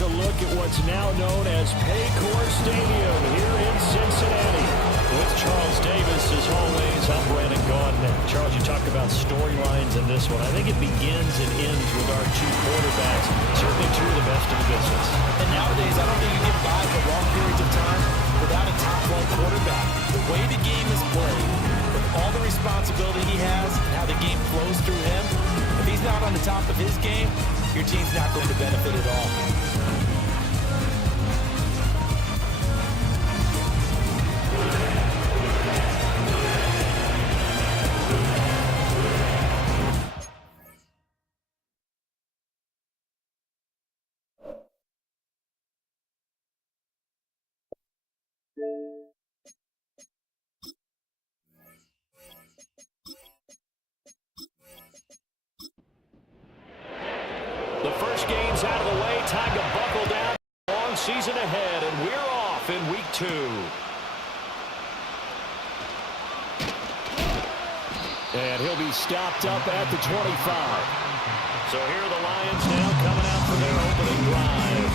here's a look at what's now known as Paycor Stadium here in Cincinnati. With Charles Davis, as always, I'm Brandon Gaudin. Charles, you talked about storylines in this one. I think it begins and ends with our two quarterbacks. Certainly true of the best of the business. And nowadays, I don't think you get by for long periods of time without a top-flight quarterback. The way the game is played, with all the responsibility he has and how the game flows through him, if he's not on the top of his game, your team's not going to benefit at all. The first game's out of the way. Time to buckle down. Long season ahead, and we're off in week 2. And he'll be stopped up at the 25. So here are the Lions now coming out for their opening drive.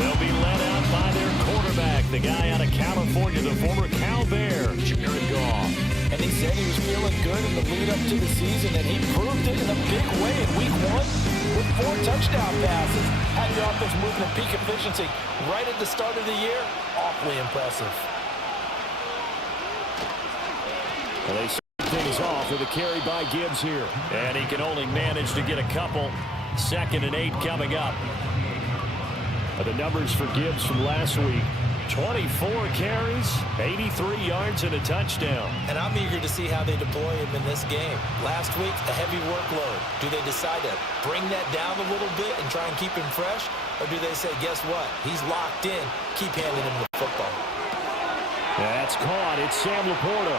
They'll be led out by their quarterback, the guy out of California, the former Cal Bear, Jared Goff. And he said he was feeling good in the lead-up to the season, and he proved it in a big way in week 1 with 4 touchdown passes. Had the offense moving at peak efficiency right at the start of the year. Awfully impressive. Well, they start things off with a carry by Gibbs here. And he can only manage to get a couple. 2nd and 8 coming up. The numbers for Gibbs from last week. 24 carries, 83 yards, and a touchdown. And I'm eager to see how they deploy him in this game. Last week, a heavy workload. Do they decide to bring that down a little bit and try and keep him fresh? Or do they say, guess what? He's locked in. Keep handing him the football. That's caught. It's Sam Laporta.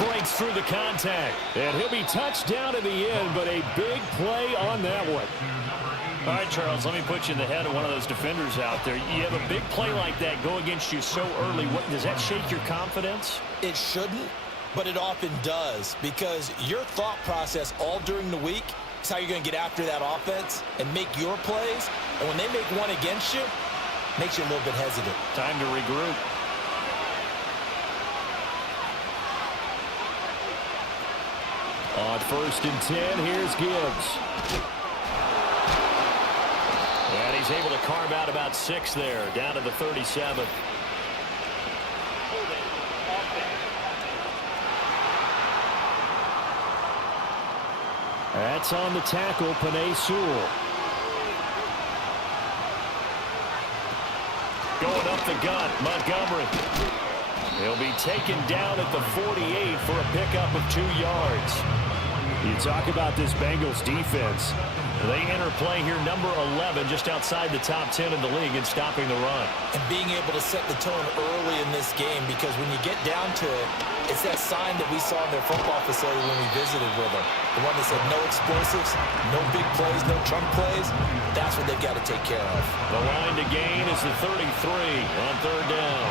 Breaks through the contact. And he'll be touched down in the end, but a big play on that one. All right, Charles, let me put you in the head of one of those defenders out there. You have a big play like that go against you so early. Does that shake your confidence? It shouldn't, but it often does, because your thought process all during the week is how you're going to get after that offense and make your plays. And when they make one against you, it makes you a little bit hesitant. Time to regroup. On 1st and 10, here's Gibbs. And he's able to carve out about 6 there, down to the 37. That's on the tackle, Penei Sewell. Going up the gut, Montgomery. He'll be taken down at the 48 for a pickup of 2 yards. You talk about this Bengals defense. They enter play here, number 11, just outside the top 10 in the league in stopping the run. And being able to set the tone early in this game, because when you get down to it, it's that sign that we saw in their football facility when we visited with them. The one that said no explosives, no big plays, no chunk plays. That's what they've got to take care of. The line to gain is the 33 on 3rd down.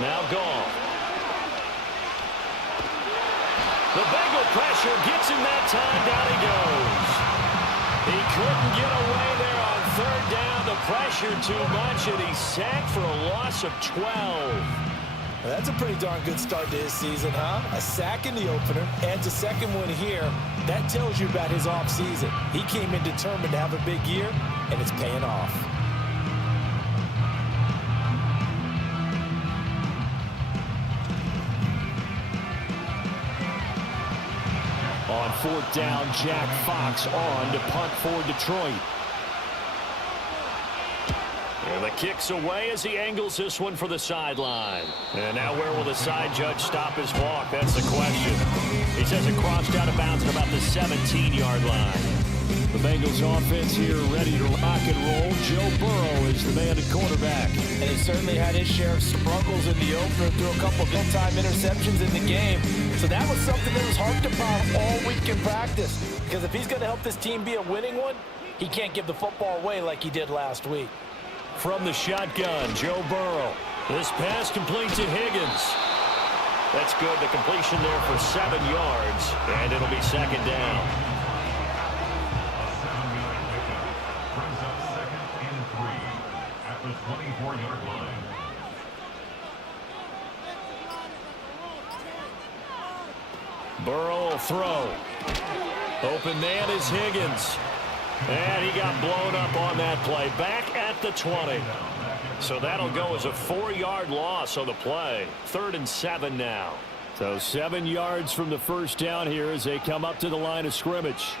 Now Goff. The Bengal pressure gets him that time. Down he goes. He couldn't get away there on 3rd down. The pressure too much, and he's sacked for a loss of 12. Well, that's a pretty darn good start to his season, huh? A sack in the opener and a 2nd one here. That tells you about his offseason. He came in determined to have a big year, and it's paying off. On 4th down, SUN.FOX on to punt for Detroit. And the kick's away as he angles this one for the sideline. And now where will the side judge stop his walk? That's the question. He says it crossed out of bounds at about the 17-yard line. The Bengals offense here ready to rock and roll. Joe Burrow is the man at quarterback. And he certainly had his share of struggles in the opener, threw a couple of big-time interceptions in the game. So that was something that was harped upon all week in practice. Because if he's going to help this team be a winning one, he can't give the football away like he did last week. From the shotgun, Joe Burrow. This pass complete to Higgins. That's good. The completion there for 7 yards. And it'll be 2nd down. 24-yard line. Burrow will throw. Open man is Higgins. And he got blown up on that play. Back at the 20. So that'll go as a 4-yard loss on the play. 3rd and 7 now. So 7 yards from the first down here as they come up to the line of scrimmage.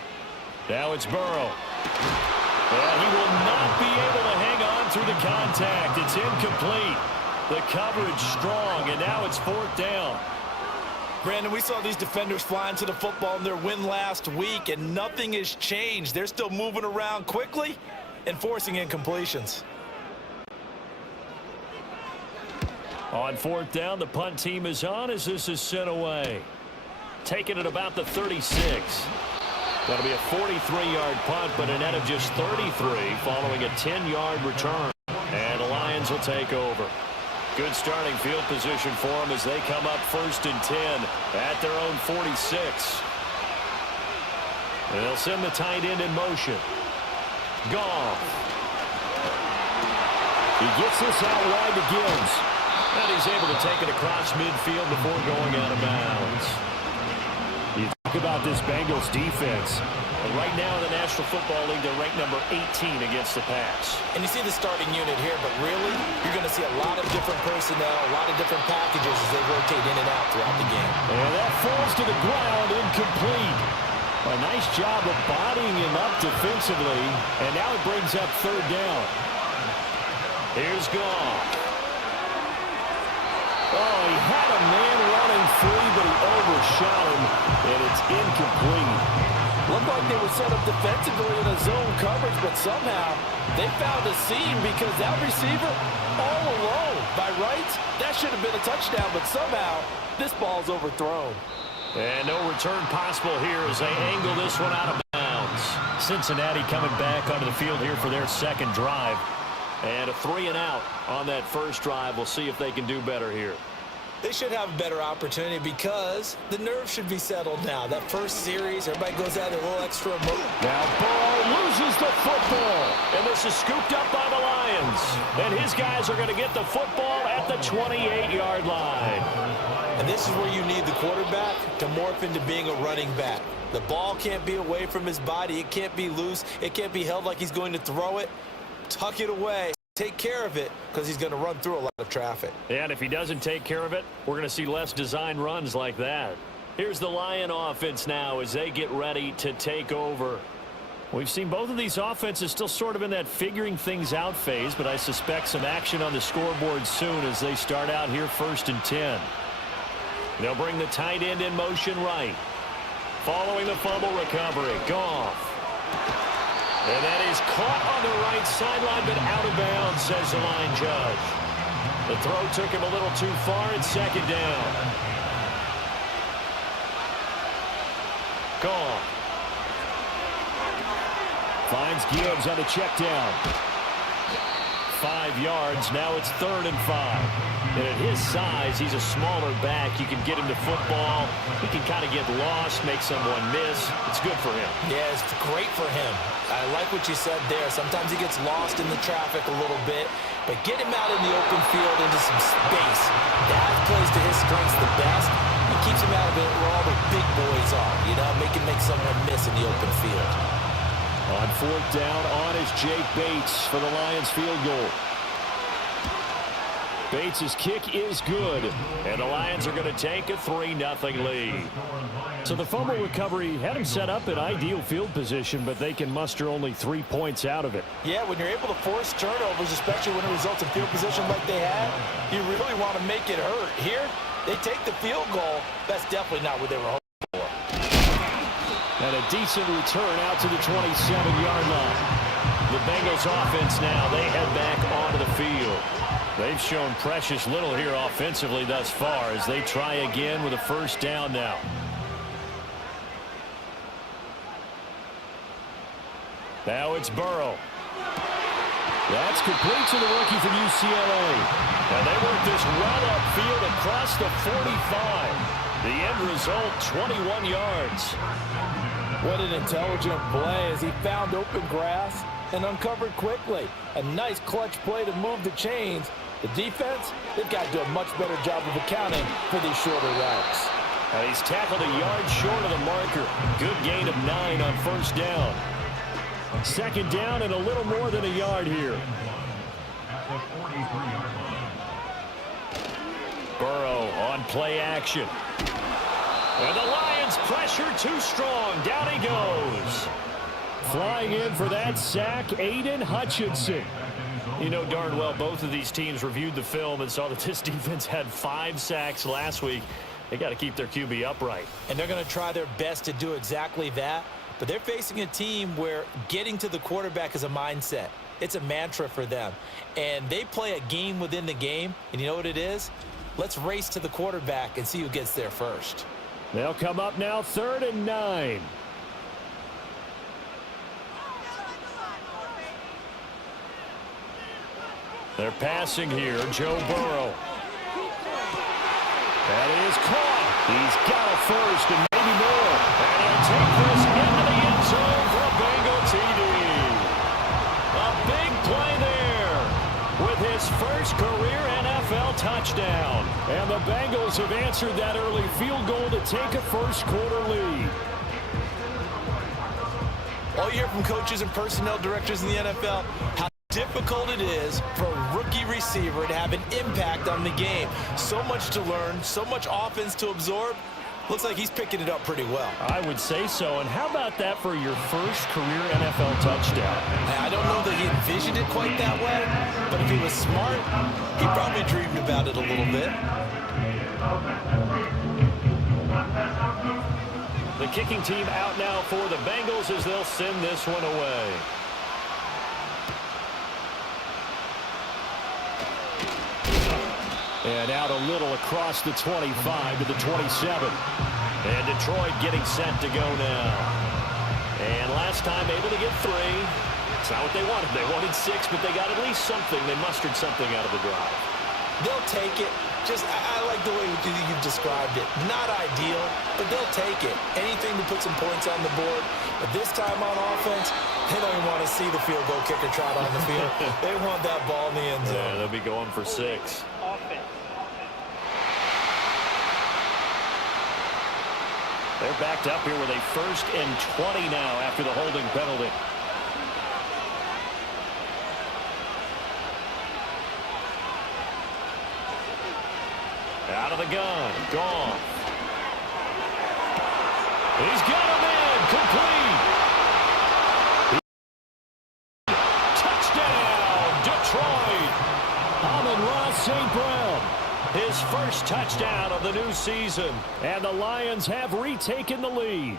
Now it's Burrow. And he will not be able to hang on through the contact. It's incomplete. The coverage strong, and now it's 4th down. Brandon, we saw these defenders flying to the football in their win last week, and nothing has changed. They're still moving around quickly and forcing incompletions. On 4th down, the punt team is on as this is sent away. Taking it about the 36. That'll be a 43-yard punt, but a net of just 33 following a 10-yard return. And the Lions will take over. Good starting field position for them as they come up 1st and 10 at their own 46. And they'll send the tight end in motion. Goff. He gets this out wide to Gibbs. And he's able to take it across midfield before going out of bounds. You talk about this Bengals defense. Right now in the National Football League, they're ranked number 18 against the pass. And you see the starting unit here, but really, you're going to see a lot of different personnel, a lot of different packages as they rotate in and out throughout the game. And that falls to the ground, incomplete. A nice job of bodying him up defensively, and now it brings up 3rd down. Here's Goff. Oh, he had a man running free, but he overshot him, and it's incomplete. Looked like they were set up defensively in a zone coverage, but somehow they found a seam because that receiver all alone. By rights, that should have been a touchdown, but somehow this ball's overthrown. And no return possible here as they angle this one out of bounds. Cincinnati coming back onto the field here for their 2nd drive. And a 3 and out on that first drive. We'll see if they can do better here. They should have a better opportunity because the nerves should be settled now. That first series, everybody goes out a little extra emotion. Now Burrow loses the football. And this is scooped up by the Lions. And his guys are going to get the football at the 28-yard line. And this is where you need the quarterback to morph into being a running back. The ball can't be away from his body. It can't be loose. It can't be held like he's going to throw it. Tuck it away. Take care of it because he's going to run through a lot of traffic. And if he doesn't take care of it, we're going to see less design runs like that. Here's the Lion offense now as they get ready to take over. We've seen both of these offenses still sort of in that figuring things out phase, but I suspect some action on the scoreboard soon as they start out here 1st and 10. They'll bring the tight end in motion right. Following the fumble recovery, Goff. And that is caught on the right sideline, but out of bounds, says the line judge. The throw took him a little too far. It's 2nd down. Goff. Finds Gibbs on a check down. 5 yards. Now it's 3rd and 5. And at his size, he's a smaller back. You can get him to football. He can kind of get lost, make someone miss. It's good for him. Yeah, it's great for him. I like what you said there. Sometimes he gets lost in the traffic a little bit, but get him out in the open field into some space. That plays to his strengths the best. It keeps him out of it where all the big boys are, you know, make someone miss in the open field. On 4th down, on is Jake Bates for the Lions field goal. Bates' kick is good, and the Lions are going to take a 3-0 lead. So the fumble recovery had him set up in ideal field position, but they can muster only 3 points out of it. Yeah, when you're able to force turnovers, especially when it results in field position like they had, you really want to make it hurt. Here, they take the field goal. That's definitely not what they were hoping for. And a decent return out to the 27-yard line. The Bengals offense now, they head back onto the field. They've shown precious little here offensively thus far as they try again with a 1st down now. Now it's Burrow. That's complete to the rookie from UCLA. And they work this run upfield across the 45. The end result, 21 yards. What an intelligent play as he found open grass and uncovered quickly. A nice clutch play to move the chains. The defense, they've got to do a much better job of accounting for these shorter routes. He's tackled a yard short of the marker. Good gain of 9 on first down. Second down and a little more than a yard here. Burrow on play action. And the Lions pressure too strong. Down he goes. Flying in for that sack, Aiden Hutchinson. You know darn well both of these teams reviewed the film and saw that this defense had 5 sacks last week. They got to keep their QB upright. And they're going to try their best to do exactly that. But they're facing a team where getting to the quarterback is a mindset. It's a mantra for them. And they play a game within the game. And you know what it is? Let's race to the quarterback and see who gets there first. They'll come up now 3rd and 9. They're passing here. Joe Burrow. That is caught. He's got a first and maybe more. And he'll take this into the end zone for a Bengal TD. A big play there with his first career NFL touchdown. And the Bengals have answered that early field goal to take a first-quarter lead. All you hear from coaches and personnel directors in the NFL, how difficult it is for a rookie receiver to have an impact on the game. So much to learn, so much offense to absorb. Looks like he's picking it up pretty well. I would say so. And how about that for your first career NFL touchdown? I don't know that he envisioned it quite that way, but if he was smart, he probably dreamed about it a little bit. The kicking team out now for the Bengals as they'll send this one away. And out a little across the 25 to the 27. And Detroit getting set to go now. And last time able to get 3. It's not what they wanted. They wanted 6, but they got at least something. They mustered something out of the drive. They'll take it. I like the way you've described it. Not ideal, but they'll take it. Anything to put some points on the board. But this time on offense, they don't even want to see the field goal kicker trot on the field. They want that ball in the end zone. Yeah, they'll be going for 6. They're backed up here with a 1st and 20 now after the holding penalty. Out of the gun. Gone. He's got him in. Complete. Touchdown, Detroit. Amon-Ra St. Brown. His first touchdown of the new season. And the Lions have retaken the lead.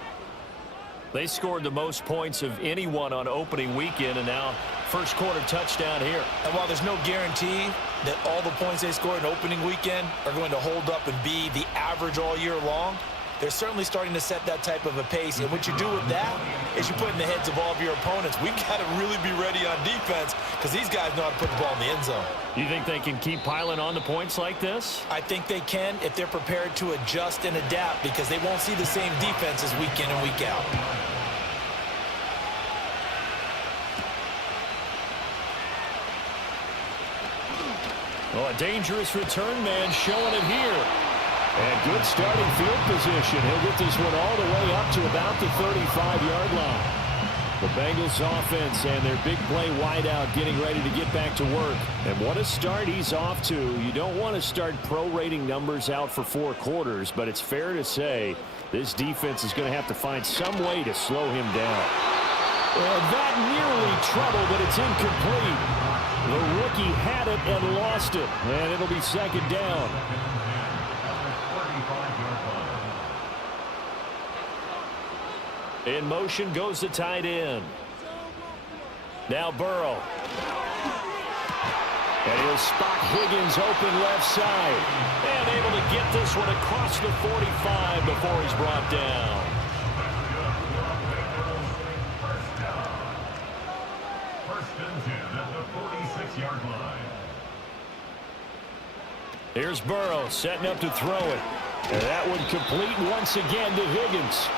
They scored the most points of anyone on opening weekend, and now first quarter touchdown here. And while there's no guarantee that all the points they scored in opening weekend are going to hold up and be the average all year long, they're certainly starting to set that type of a pace. And what you do with that is you put in the heads of all of your opponents, we've got to really be ready on defense because these guys know how to put the ball in the end zone. You think they can keep piling on the points like this? I think they can if they're prepared to adjust and adapt because they won't see the same defenses week in and week out. Well, a dangerous return man showing it here. And good starting field position. He'll get this one all the way up to about the 35-yard line. The Bengals offense and their big play wideout getting ready to get back to work. And what a start he's off to. You don't want to start prorating numbers out for 4 quarters, but it's fair to say this defense is going to have to find some way to slow him down. And that nearly trouble, but it's incomplete. The rookie had it and lost it, and it'll be second down. In motion goes the tight end. Now Burrow. And he'll spot Higgins open left side. And able to get this one across the 45 before he's brought down. Here's Burrow setting up to throw it. And that one complete once again to Higgins.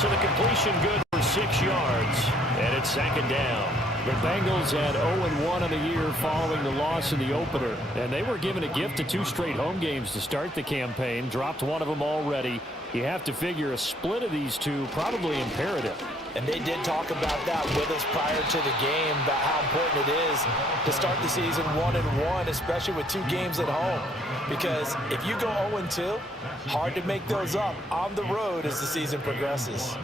So the completion good for 6 yards. And it's second down. The Bengals had 0-1 on the year following the loss in the opener. And they were given a gift of 2 straight home games to start the campaign. Dropped one of them already. You have to figure a split of these two probably imperative. And they did talk about that with us prior to the game, about how important it is to start the season 1-1, especially with 2 games at home. Because if you go 0-2, hard to make those up on the road as the season progresses.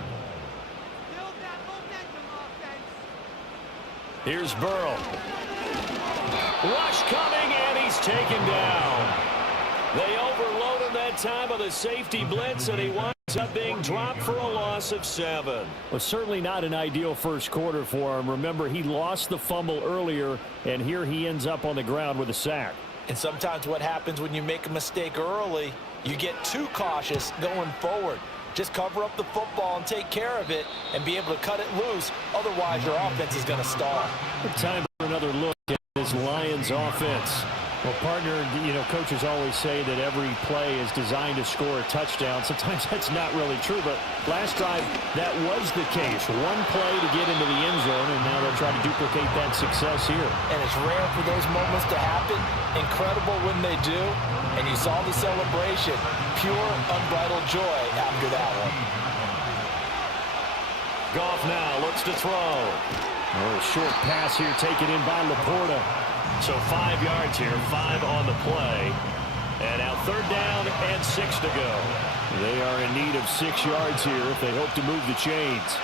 Here's Burrow. Rush coming, and he's taken down. They overload him that time with a safety blitz, and he winds up being dropped for a loss of 7. Well, certainly not an ideal first quarter for him. Remember, he lost the fumble earlier, and here he ends up on the ground with a sack. And sometimes what happens when you make a mistake early, you get too cautious going forward. Just cover up the football and take care of it and be able to cut it loose. Otherwise, your offense is going to stall. Time for another look at this Lions offense. Well, partner, coaches always say that every play is designed to score a touchdown. Sometimes that's not really true, but last drive, that was the case. One play to get into the end zone, and now they'll try to duplicate that success here. And it's rare for those moments to happen. Incredible when they do. And you saw the celebration. Pure, unbridled joy after that one. Goff now looks to throw. A short pass here taken in by Laporta. So 5 yards here, 5 on the play. And now 3rd down and 6 to go. They are in need of 6 yards here if they hope to move the chains.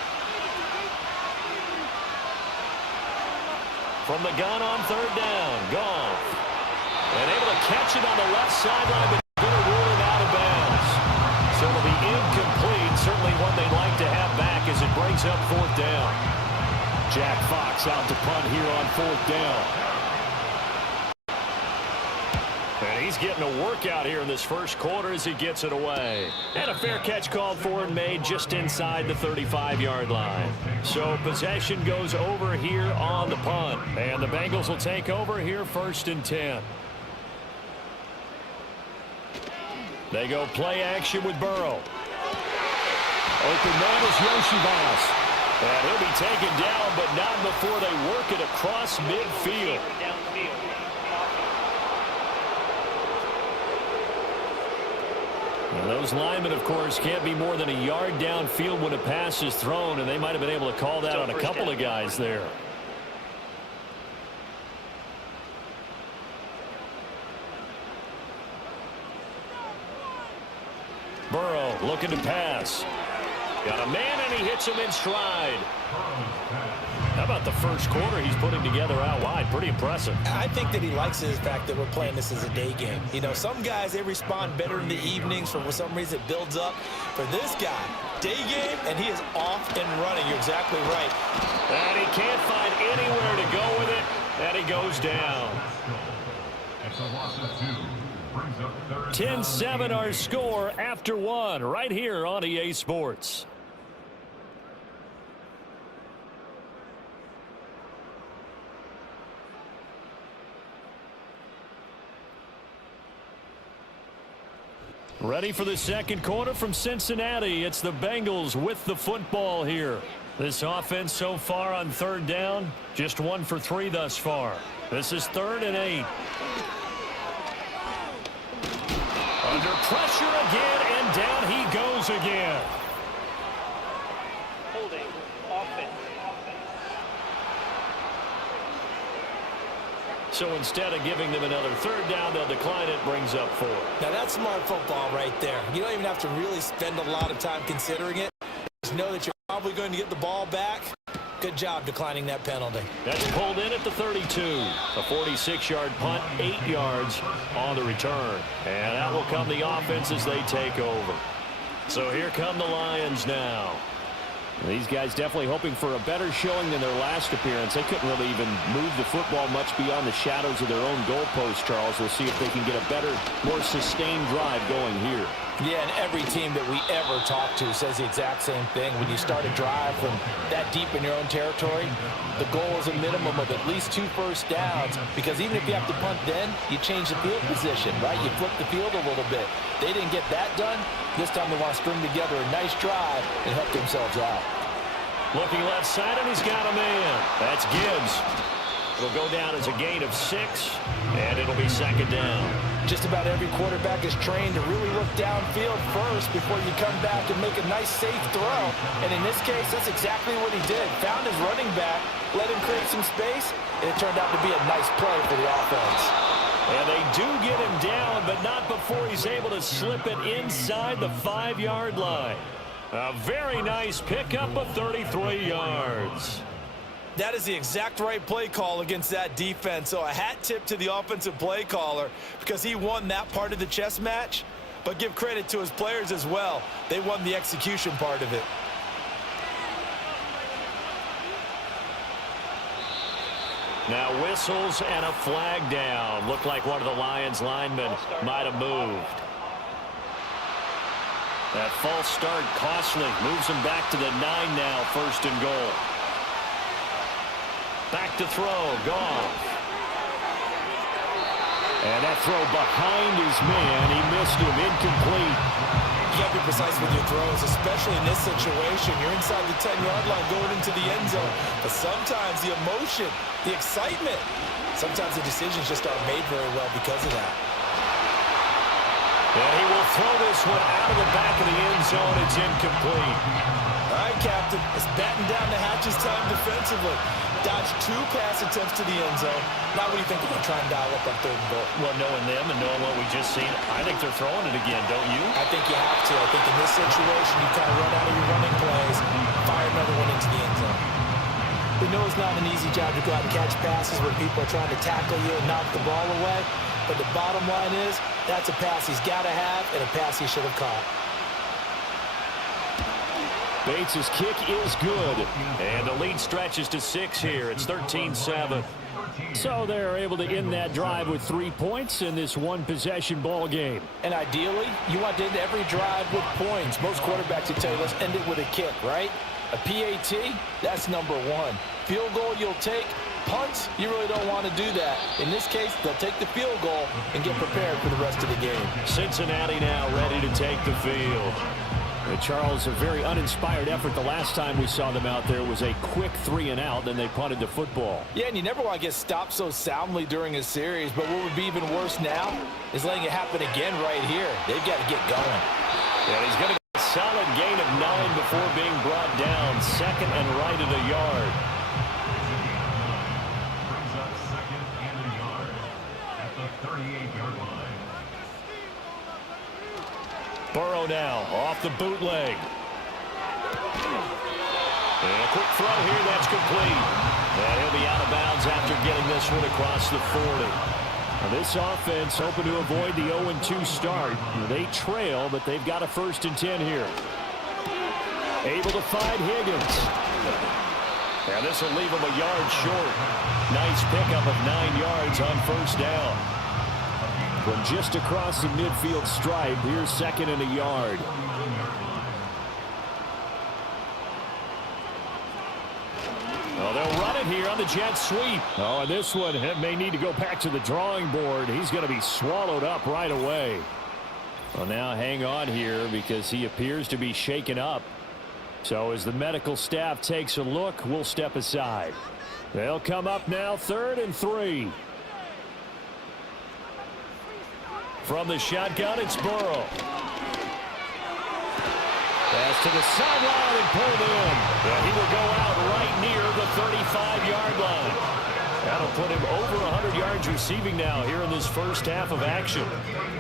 From the gun on 3rd down, Goff. And able to catch it on the left sideline, but going to rule it out of bounds. So it'll be incomplete. Certainly one they'd like to have back as it brings up 4th down. Jack Fox out to punt here on 4th down. And he's getting a workout here in this first quarter as he gets it away. And a fair catch called for and made just inside the 35-yard line. So possession goes over here on the punt. And the Bengals will take over here 1st and 10. They go play action with Burrow. Open man is Yoshibas. And he'll be taken down, but not before they work it across midfield. And those linemen, of course, can't be more than a yard downfield when a pass is thrown, and they might have been able to call that on a couple of guys there. Burrow looking to pass. Got a man, and he hits him in stride. How about the first quarter he's putting together out wide? Pretty impressive. I think that he likes the fact that we're playing this as a day game. Some guys, they respond better in the evenings. For some reason, it builds up. For this guy, day game, and he is off and running. You're exactly right. And he can't find anywhere to go with it, and he goes down. 10-7 our score after 1 right here on EA Sports. Ready for the second quarter from Cincinnati. It's the Bengals with the football here. This offense so far on 3rd down, just 1 for 3 thus far. This is 3rd and 8. Under pressure again, and down he goes again. Holding offense. So instead of giving them another 3rd down, they'll decline it, brings up 4. Now that's smart football right there. You don't even have to really spend a lot of time considering it. Just know that you're probably going to get the ball back. Good job declining that penalty. That's pulled in at the 32. A 46-yard punt, 8 yards on the return. And out will come the offense as they take over. So here come the Lions now. These guys definitely hoping for a better showing than their last appearance. They couldn't really even move the football much beyond the shadows of their own goalpost, Charles. We'll see if they can get a better, more sustained drive going here. Yeah, and every team that we ever talk to says the exact same thing. When you start a drive from that deep in your own territory, the goal is a minimum of at least 2 first downs, because even if you have to punt then, you change the field position, right? You flip the field a little bit. They didn't get that done. This time they want to string together a nice drive and help themselves out. Looking left side, and he's got a man. That's Gibbs. It'll go down as a gain of 6, and it'll be second down. Just about every quarterback is trained to really look downfield first before you come back and make a nice, safe throw. And in this case, that's exactly what he did. Found his running back, let him create some space, and it turned out to be a nice play for the offense. And they do get him down, but not before he's able to slip it inside the 5-yard line. A very nice pickup of 33 yards. That is the exact right play call against that defense. So a hat tip to the offensive play caller because he won that part of the chess match. But give credit to his players as well. They won the execution part of it. Now whistles and a flag down. Looked like one of the Lions linemen might have moved. That false start costly. Moves him back to the 9 now. First and goal. Back to throw. Goff. And that throw behind his man. He missed him. Incomplete. You got to be precise with your throws, especially in this situation. You're inside the 10-yard line going into the end zone. But sometimes the emotion, the excitement, sometimes the decisions just aren't made very well because of that. And he will throw this one out of the back of the end zone. It's incomplete. All right, Captain. It's batten down the hatches time defensively. Dodged 2 pass attempts to the end zone. Now what do you think they're going to try and dial up on 3rd and goal? Well, knowing them and knowing what we just seen, I think they're throwing it again, don't you? I think you have to. I think in this situation, you kind of run out of your running plays, fire another one into the end zone. We know it's not an easy job to go out and catch passes where people are trying to tackle you and knock the ball away. But the bottom line is, that's a pass he's got to have and a pass he should have caught. Bates' kick is good. And the lead stretches to 6 here. It's 13-7. So they're able to end that drive with 3 points in this one-possession ball game. And ideally, you want to end every drive with points. Most quarterbacks will tell you, let's end it with a kick, right? A PAT, that's number 1. Field goal you'll take. Punts, you really don't want to do that. In this case, they'll take the field goal and get prepared for the rest of the game. Cincinnati now ready to take the field. Charles, a very uninspired effort. The last time we saw them out there was a quick 3-and-out, then they punted the football. Yeah, and you never want to get stopped so soundly during a series, but what would be even worse now is letting it happen again right here. They've got to get going. And he's going to get a solid gain of 9 before being brought down. 2nd and right at a yard. Brings up 2nd and a yard at the 38-yard line. Burrow now off the bootleg. And a quick throw here, that's complete. And he'll be out of bounds after getting this one across the 40. Now this offense hoping to avoid the 0-2 start. They trail, but they've got a 1st and 10 here. Able to find Higgins. And this will leave him a yard short. Nice pickup of 9 yards on 1st down. From just across the midfield stripe, here's 2nd and a yard. Oh, they'll run it here on the jet sweep. Oh, and this one may need to go back to the drawing board. He's going to be swallowed up right away. Well, now hang on here because he appears to be shaken up. So as the medical staff takes a look, we'll step aside. They'll come up now 3rd and 3. From the shotgun, it's Burrow. Pass to the sideline and pulled in. And he will go out right near the 35-yard line. That'll put him over 100 yards receiving now here in this first half of action.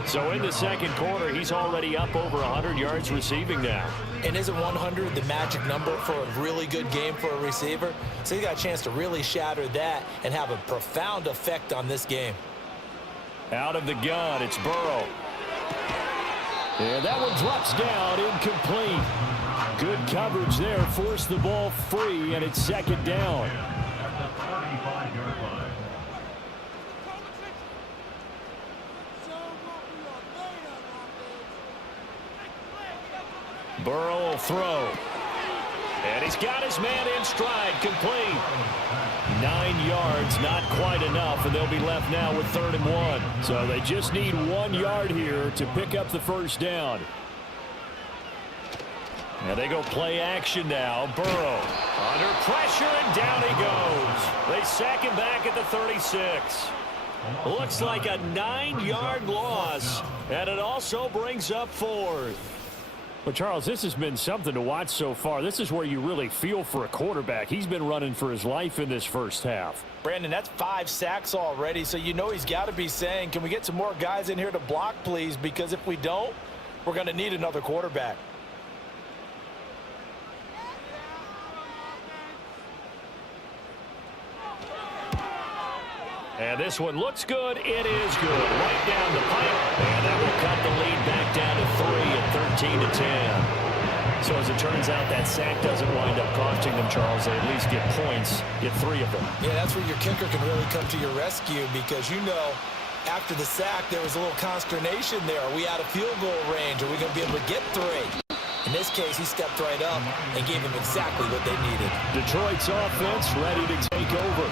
So in the 2nd quarter, he's already up over 100 yards receiving now. And isn't 100 the magic number for a really good game for a receiver? So he got a chance to really shatter that and have a profound effect on this game. Out of the gun, it's Burrow. And that one drops down, incomplete. Good coverage there, forced the ball free, and it's 2nd down. At the 35-yard line. Burrow will throw. And he's got his man in stride, complete. 9 yards, not quite enough, and they'll be left now with 3rd and 1. So they just need 1 yard here to pick up the 1st down. And they go play action now. Burrow under pressure, and down he goes. They sack him back at the 36. Looks like a 9-yard loss, and it also brings up 4th. Well, Charles, this has been something to watch so far. This is where you really feel for a quarterback. He's been running for his life in this first half. Brandon, that's 5 sacks already, so you know he's got to be saying, can we get some more guys in here to block, please? Because if we don't, we're going to need another quarterback. And this one looks good. It is good. Right down the pipe. And that will cut the lead back down to 3 at 13-10. So as it turns out, that sack doesn't wind up costing them, Charles. They at least get points, get 3 of them. Yeah, that's where your kicker can really come to your rescue, because you know after the sack there was a little consternation there. Are we out of field goal range? Are we going to be able to get 3? In this case, he stepped right up and gave them exactly what they needed. Detroit's offense ready to take over.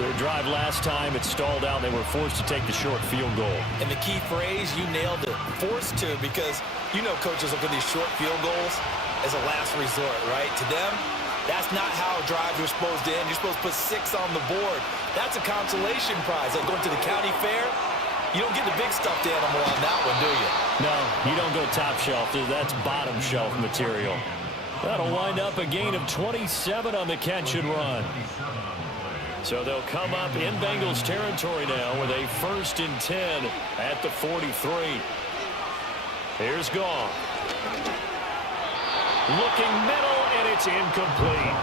Their drive last time, it stalled out. They were forced to take the short field goal. And the key phrase, you nailed it, forced to, because you know coaches look at these short field goals as a last resort, right? To them, that's not how drives are supposed to end. You're supposed to put 6 on the board. That's a consolation prize. Like going to the county fair, you don't get the big stuffed animal on that one, do you? No, you don't go top shelf. That's bottom shelf material. That'll wind up a gain of 27 on the catch and run. So they'll come up in Bengals territory now with a 1st and 10 at the 43. Here's Goff. Looking middle, and it's incomplete.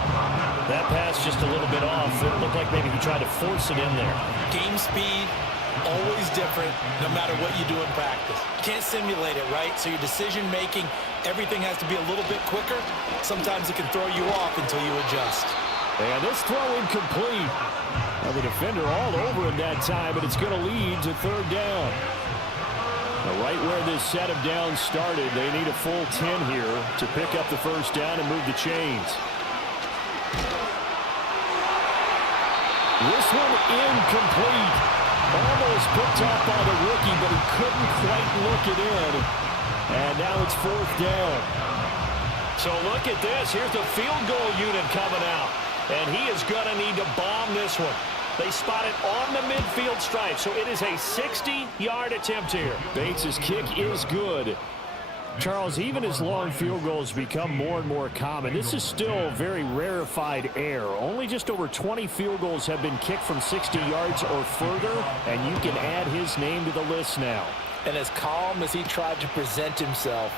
That pass just a little bit off. It looked like maybe he tried to force it in there. Game speed, always different no matter what you do in practice. You can't simulate it, right? So your decision-making, everything has to be a little bit quicker. Sometimes it can throw you off until you adjust. And this throw incomplete. Now the defender all over him that time, but it's going to lead to 3rd down. Now right where this set of downs started, they need a full 10 here to pick up the 1st down and move the chains. This one incomplete. Almost picked off by the rookie, but he couldn't quite look it in. And now it's 4th down. So look at this. Here's the field goal unit coming out. And he is going to need to bomb this one. They spot it on the midfield stripe, so it is a 60-yard attempt here. Bates' kick is good. Charles, even as long field goals become more and more common, this is still very rarefied air. Only just over 20 field goals have been kicked from 60 yards or further, and you can add his name to the list now. And as calm as he tried to present himself,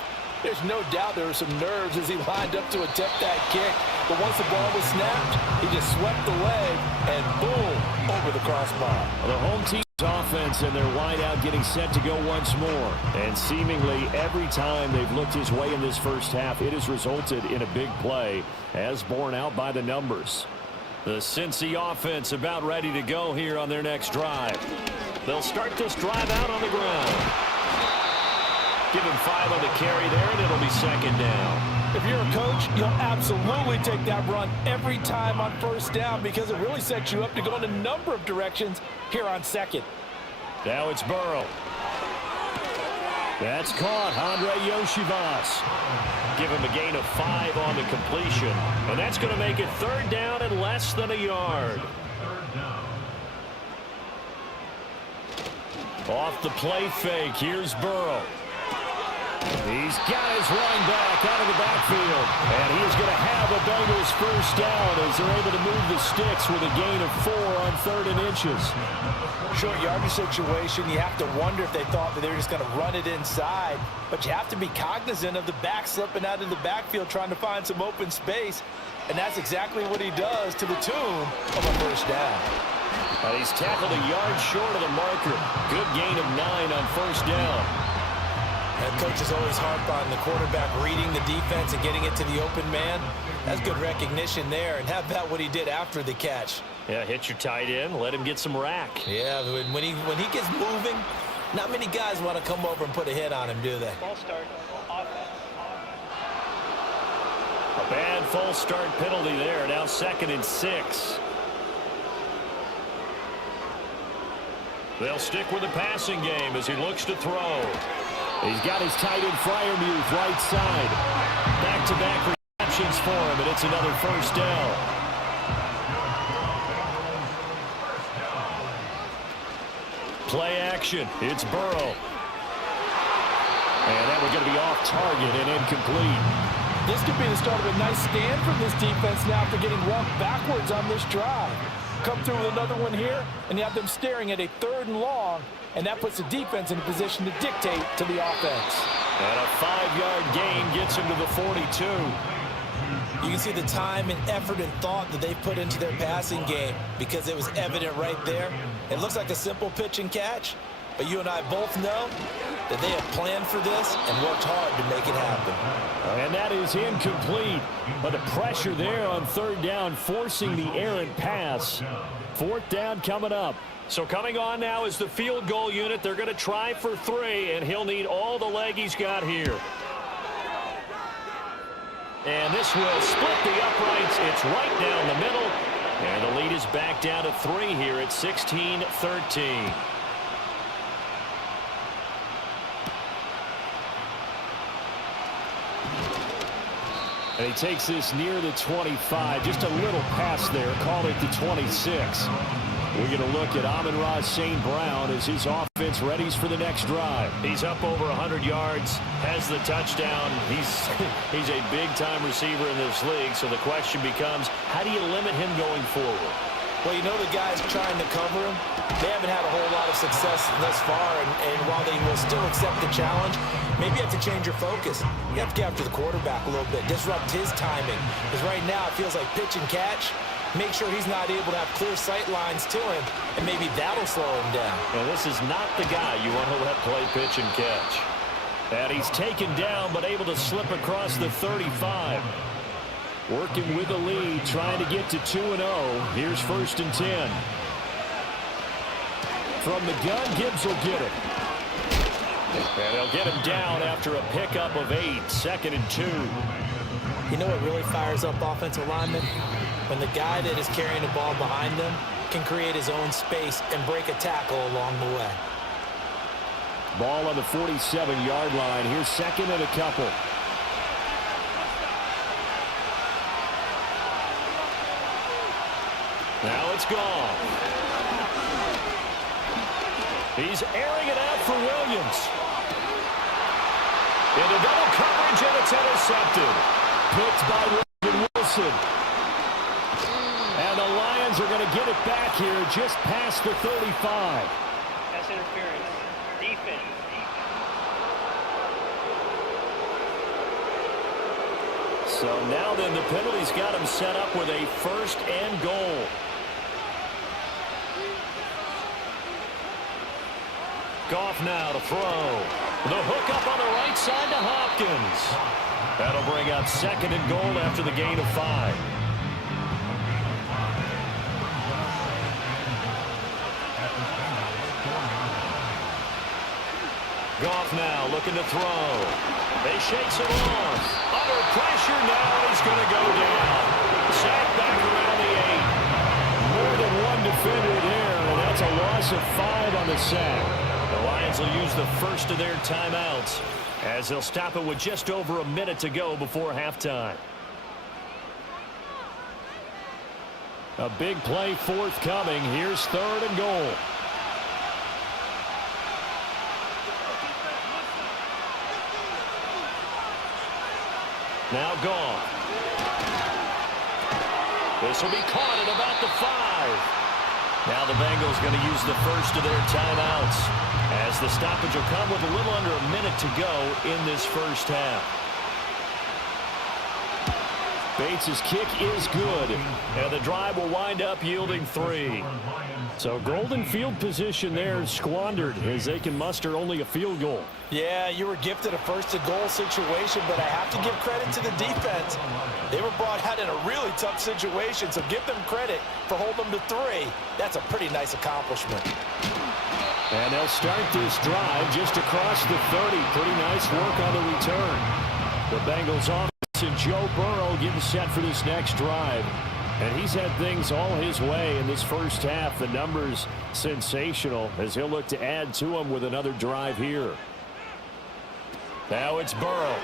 there's no doubt there were some nerves as he lined up to attempt that kick. But once the ball was snapped, he just swept the leg and boom, over the crossbar. The home team's offense and their wideout getting set to go once more. And seemingly every time they've looked his way in this first half, it has resulted in a big play, as borne out by the numbers. The Cincy offense about ready to go here on their next drive. They'll start this drive out on the ground. Give him 5 on the carry there, and it'll be 2nd down. If you're a coach, you'll absolutely take that run every time on 1st down, because it really sets you up to go in a number of directions here on 2nd. Now it's Burrow. That's caught. Andre Yoshivas. Give him a gain of 5 on the completion. And that's going to make it 3rd down and less than a yard. Off the play fake. Here's Burrow. He's got his running back out of the backfield. And he is going to have a Bengals 1st down as they're able to move the sticks with a gain of 4 on 3rd and inches. Short yardage situation, you have to wonder if they thought that they were just going to run it inside. But you have to be cognizant of the back slipping out of the backfield trying to find some open space. And that's exactly what he does to the tune of a 1st down. And he's tackled a yard short of the marker. Good gain of 9 on 1st down. And coaches always harp on the quarterback reading the defense and getting it to the open man. That's good recognition there. And how about what he did after the catch? Yeah, hit your tight end, let him get some rack. Yeah, when he gets moving, not many guys want to come over and put a hit on him, do they? False start, offense. A bad false start penalty there. Now 2nd and 6. They'll stick with the passing game as he looks to throw. He's got his tight end Freiermuth right side. Back back-to-back receptions for him, and it's another first down. Play action. It's Burrow. And that was going to be off target and incomplete. This could be the start of a nice stand from this defense now after getting walked backwards on this drive. Come through with another one here, and you have them staring at a 3rd and long, and that puts the defense in a position to dictate to the offense. And a 5-yard gain gets him to the 42. You can see the time and effort and thought that they put into their passing game because it was evident right there. It looks like a simple pitch and catch, but you and I both know that they have planned for this and worked hard to make it happen. And that is incomplete, but the pressure there on 3rd down, forcing the errant pass. 4th down coming up. So coming on now is the field goal unit. They're going to try for 3, and he'll need all the leg he's got here. And this will split the uprights. It's right down the middle. And the lead is back down to 3 here at 16-13. And he takes this near the 25. Just a little pass there. Call it the 26. We're going to look at Amon-Ra St. Brown as his offense readies for the next drive. He's up over 100 yards, has the touchdown. He's a big-time receiver in this league, so the question becomes, how do you limit him going forward? Well, you know the guys trying to cover him, they haven't had a whole lot of success thus far, and while they will still accept the challenge, maybe you have to change your focus. You have to get after the quarterback a little bit, disrupt his timing, because right now it feels like pitch and catch. Make sure he's not able to have clear sight lines to him, and maybe that'll slow him down. And this is not the guy you want to let play pitch and catch. And he's taken down, but able to slip across the 35. Working with the lead, trying to get to 2-0. Here's 1st and 10. From the gun, Gibbs will get it. And they'll get him down after a pickup of 8. 2nd and 2. You know what really fires up offensive linemen? When the guy that is carrying the ball behind them can create his own space and break a tackle along the way. Ball on the 47-yard line. Here's 2nd and a couple. Now it's gone. He's airing it out for Williams. Into double coverage, and it's intercepted. Picked by Wilson. And the Lions are going to get it back here just past the 35. That's interference. Defense. So now then the penalty's got him set up with a 1st and goal. Goff now to throw. The hook up on the right side to Hopkins. That'll bring up 2nd and goal after the gain of 5. Goff now looking to throw. They shakes it off. Under pressure now, he's going to go down. Sacked back around the 8. More than one defender there, and that's a loss of 5 on the sack. The Lions will use the first of their timeouts as they'll stop it with just over a minute to go before halftime. A big play forthcoming. Here's 3rd and goal. Now gone. This will be caught at about the 5. Now the Bengals going to use the first of their timeouts as the stoppage will come with a little under a minute to go in this first half. Bates' kick is good, and the drive will wind up yielding 3. So golden field position there squandered as they can muster only a field goal. Yeah, you were gifted a 1st and goal situation, but I have to give credit to the defense. They were brought out in a really tough situation, so give them credit for holding them to 3. That's a pretty nice accomplishment. And they'll start this drive just across the 30. Pretty nice work on the return. The Bengals offense and Joe Burrow getting set for this next drive. And he's had things all his way in this first half. The numbers sensational as he'll look to add to them with another drive here. Now it's Burrow.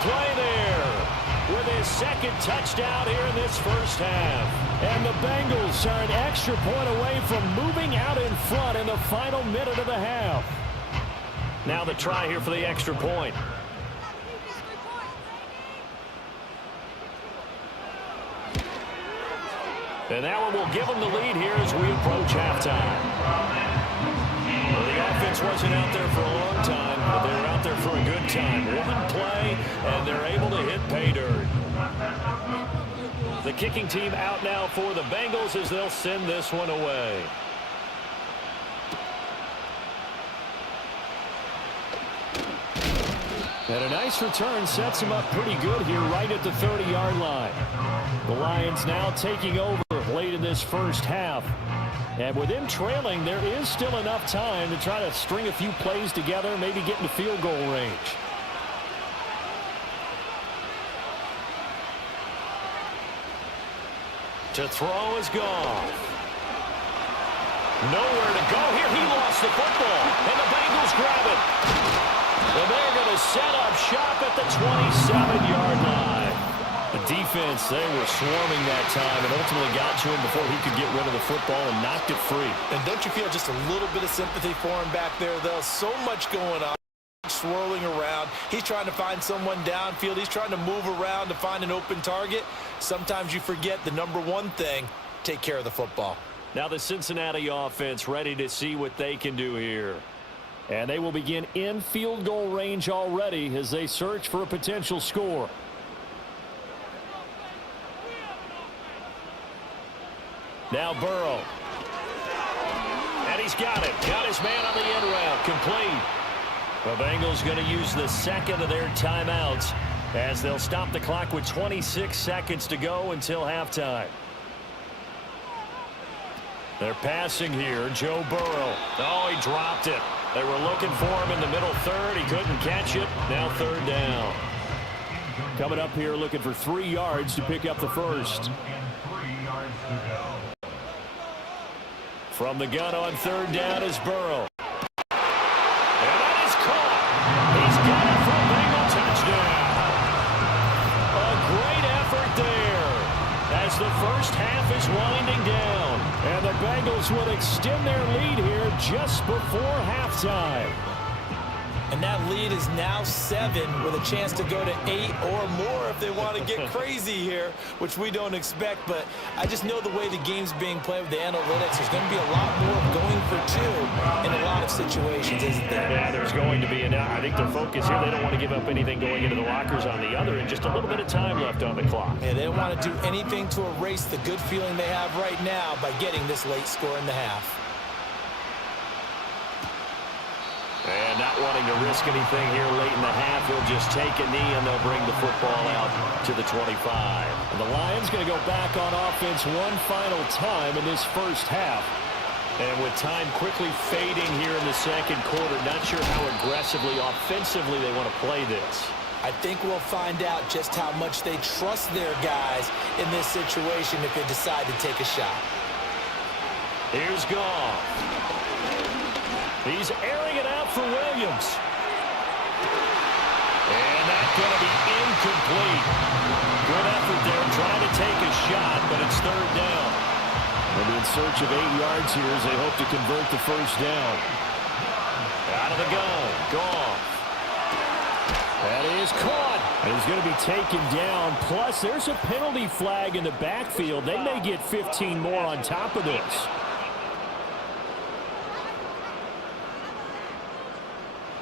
play there with his second touchdown here in this first half. And the Bengals are an extra point away from moving out in front in the final minute of the half. Now the try here for the extra point. And that one will give them the lead here as we approach halftime. Well, the offense wasn't out there for a long time, but they were out there for a good time. One play, and they're able to hit pay dirt. The kicking team out now for the Bengals as they'll send this one away. And a nice return sets him up pretty good here right at the 30-yard line. The Lions now taking over late in this first half. And with them trailing, there is still enough time to try to string a few plays together, maybe get into field goal range. To throw is Goff. Nowhere to go here. He lost the football, and the Bengals grab it. And they're going to set up shop at the 27-yard line. The defense, they were swarming that time and ultimately got to him before he could get rid of the football and knocked it free. And don't you feel just a little bit of sympathy for him back there, though? So much going on, swirling around. He's trying to find someone downfield. He's trying to move around to find an open target. Sometimes you forget the number one thing, take care of the football. Now the Cincinnati offense ready to see what they can do here. And they will begin in field goal range already as they search for a potential score. Now Burrow. And he's got it. Got his man on the end route. Complete. The Bengals going to use the second of their timeouts as they'll stop the clock with 26 seconds to go until halftime. They're passing here. Joe Burrow. Oh, he dropped it. They were looking for him in the middle third. He couldn't catch it. Now third down. Coming up here looking for 3 yards to pick up the first. From the gun on third down is Burrow. And that is caught. He's got it for a Bengal touchdown. A great effort there as the first half is winding down. And the Bengals will extend their lead here just before halftime. And that lead is now 7 with a chance to go to 8 or more if they want to get crazy here, which we don't expect. But I just know the way the game's being played with the analytics, there's going to be a lot more going for 2 in a lot of situations, isn't there? Yeah, there's going to be. And I think their focus here, they don't want to give up anything going into the lockers on the other, and just a little bit of time left on the clock. Yeah, they don't want to do anything to erase the good feeling they have right now by getting this late score in the half. And not wanting to risk anything here late in the half, he'll just take a knee and they'll bring the football out to the 25. And the Lions going to go back on offense one final time in this first half. And with time quickly fading here in the second quarter, not sure how aggressively, offensively they want to play this. I think we'll find out just how much they trust their guys in this situation if they decide to take a shot. Here's Goff. He's airing it out for Williams. And that's going to be incomplete. Good effort there trying to take a shot, but it's third down. They'll be in search of 8 yards here as they hope to convert the first down. Out of the gun. Goff. That is caught. And he's going to be taken down. Plus, there's a penalty flag in the backfield. They may get 15 more on top of this.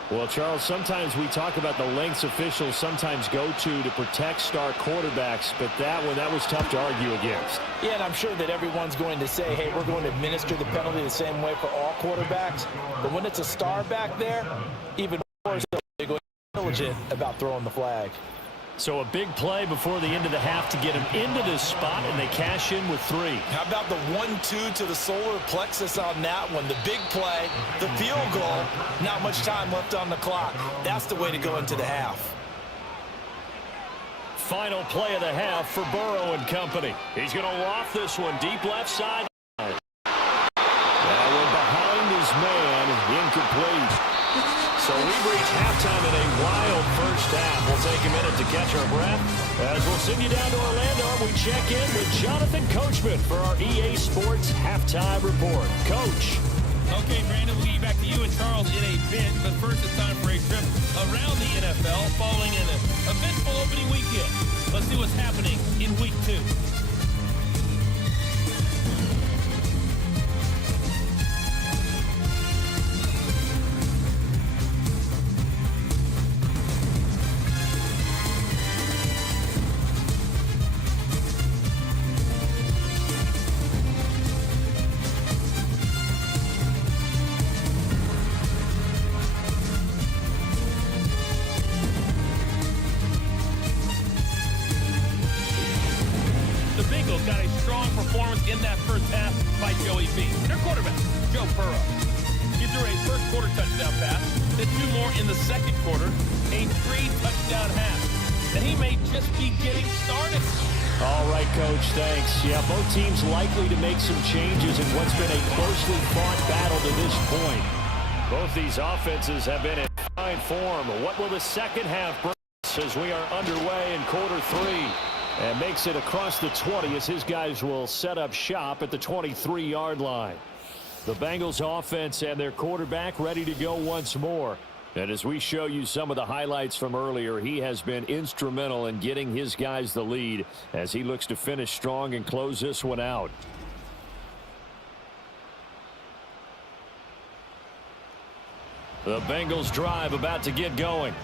Well, Charles, sometimes we talk about the lengths officials sometimes go to protect star quarterbacks, but that was tough to argue against. Yeah, and I'm sure that everyone's going to say, hey, we're going to administer the penalty the same way for all quarterbacks. But when it's a star back there, even more so, they're going to be diligent about throwing the flag. So a big play before the end of the half to get him into this spot, and they cash in with 3. How about the 1-2 to the solar plexus on that one? The big play, the field goal, not much time left on the clock. That's the way to go into the half. Final play of the half for Burrow and company. He's going to loft this one deep left side. That one behind his man, incomplete. So we've reached halftime in a wild first half. We'll take a minute to catch our breath as we'll send you down to Orlando and we check in with Jonathan Coachman for our EA Sports Halftime Report. Coach. Okay, Brandon, we'll get you back to you and Charles in a bit, but first it's time for a trip around the NFL following an eventful opening weekend. Let's see what's happening in Week 2. Got a strong performance in that first half by Joey B. Their quarterback, Joe Burrow. He threw a first quarter touchdown pass, then 2 more in the second quarter, a 3-touchdown half. And he may just be getting started. All right, Coach, thanks. Yeah, both teams likely to make some changes in what's been a closely fought battle to this point. Both these offenses have been in fine form. What will the second half bring as we are underway in quarter 3? And makes it across the 20 as his guys will set up shop at the 23-yard line. The Bengals offense and their quarterback ready to go once more. And as we show you some of the highlights from earlier, he has been instrumental in getting his guys the lead as he looks to finish strong and close this one out. The Bengals drive about to get going.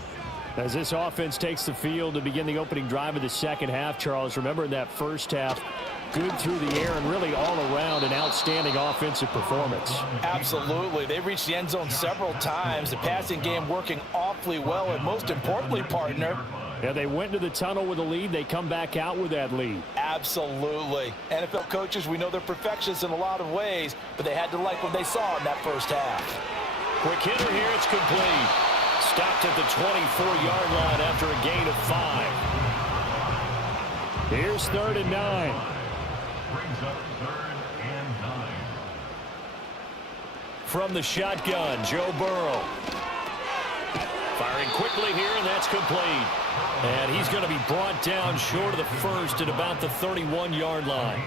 As this offense takes the field to begin the opening drive of the second half, Charles, remember in that first half, good through the air and really all around an outstanding offensive performance. Absolutely. They reached the end zone several times. The passing game working awfully well, and most importantly, partner, yeah, they went to the tunnel with a lead. They come back out with that lead. Absolutely. NFL coaches, we know they're perfectionists in a lot of ways, but they had to like what they saw in that first half. Quick hitter here. It's complete. Stopped at the 24-yard line after a gain of 5. Here's 3rd and 9. Brings up 3rd and 9. From the shotgun, Joe Burrow. Firing quickly here, and that's complete. And he's going to be brought down short of the first at about the 31-yard line.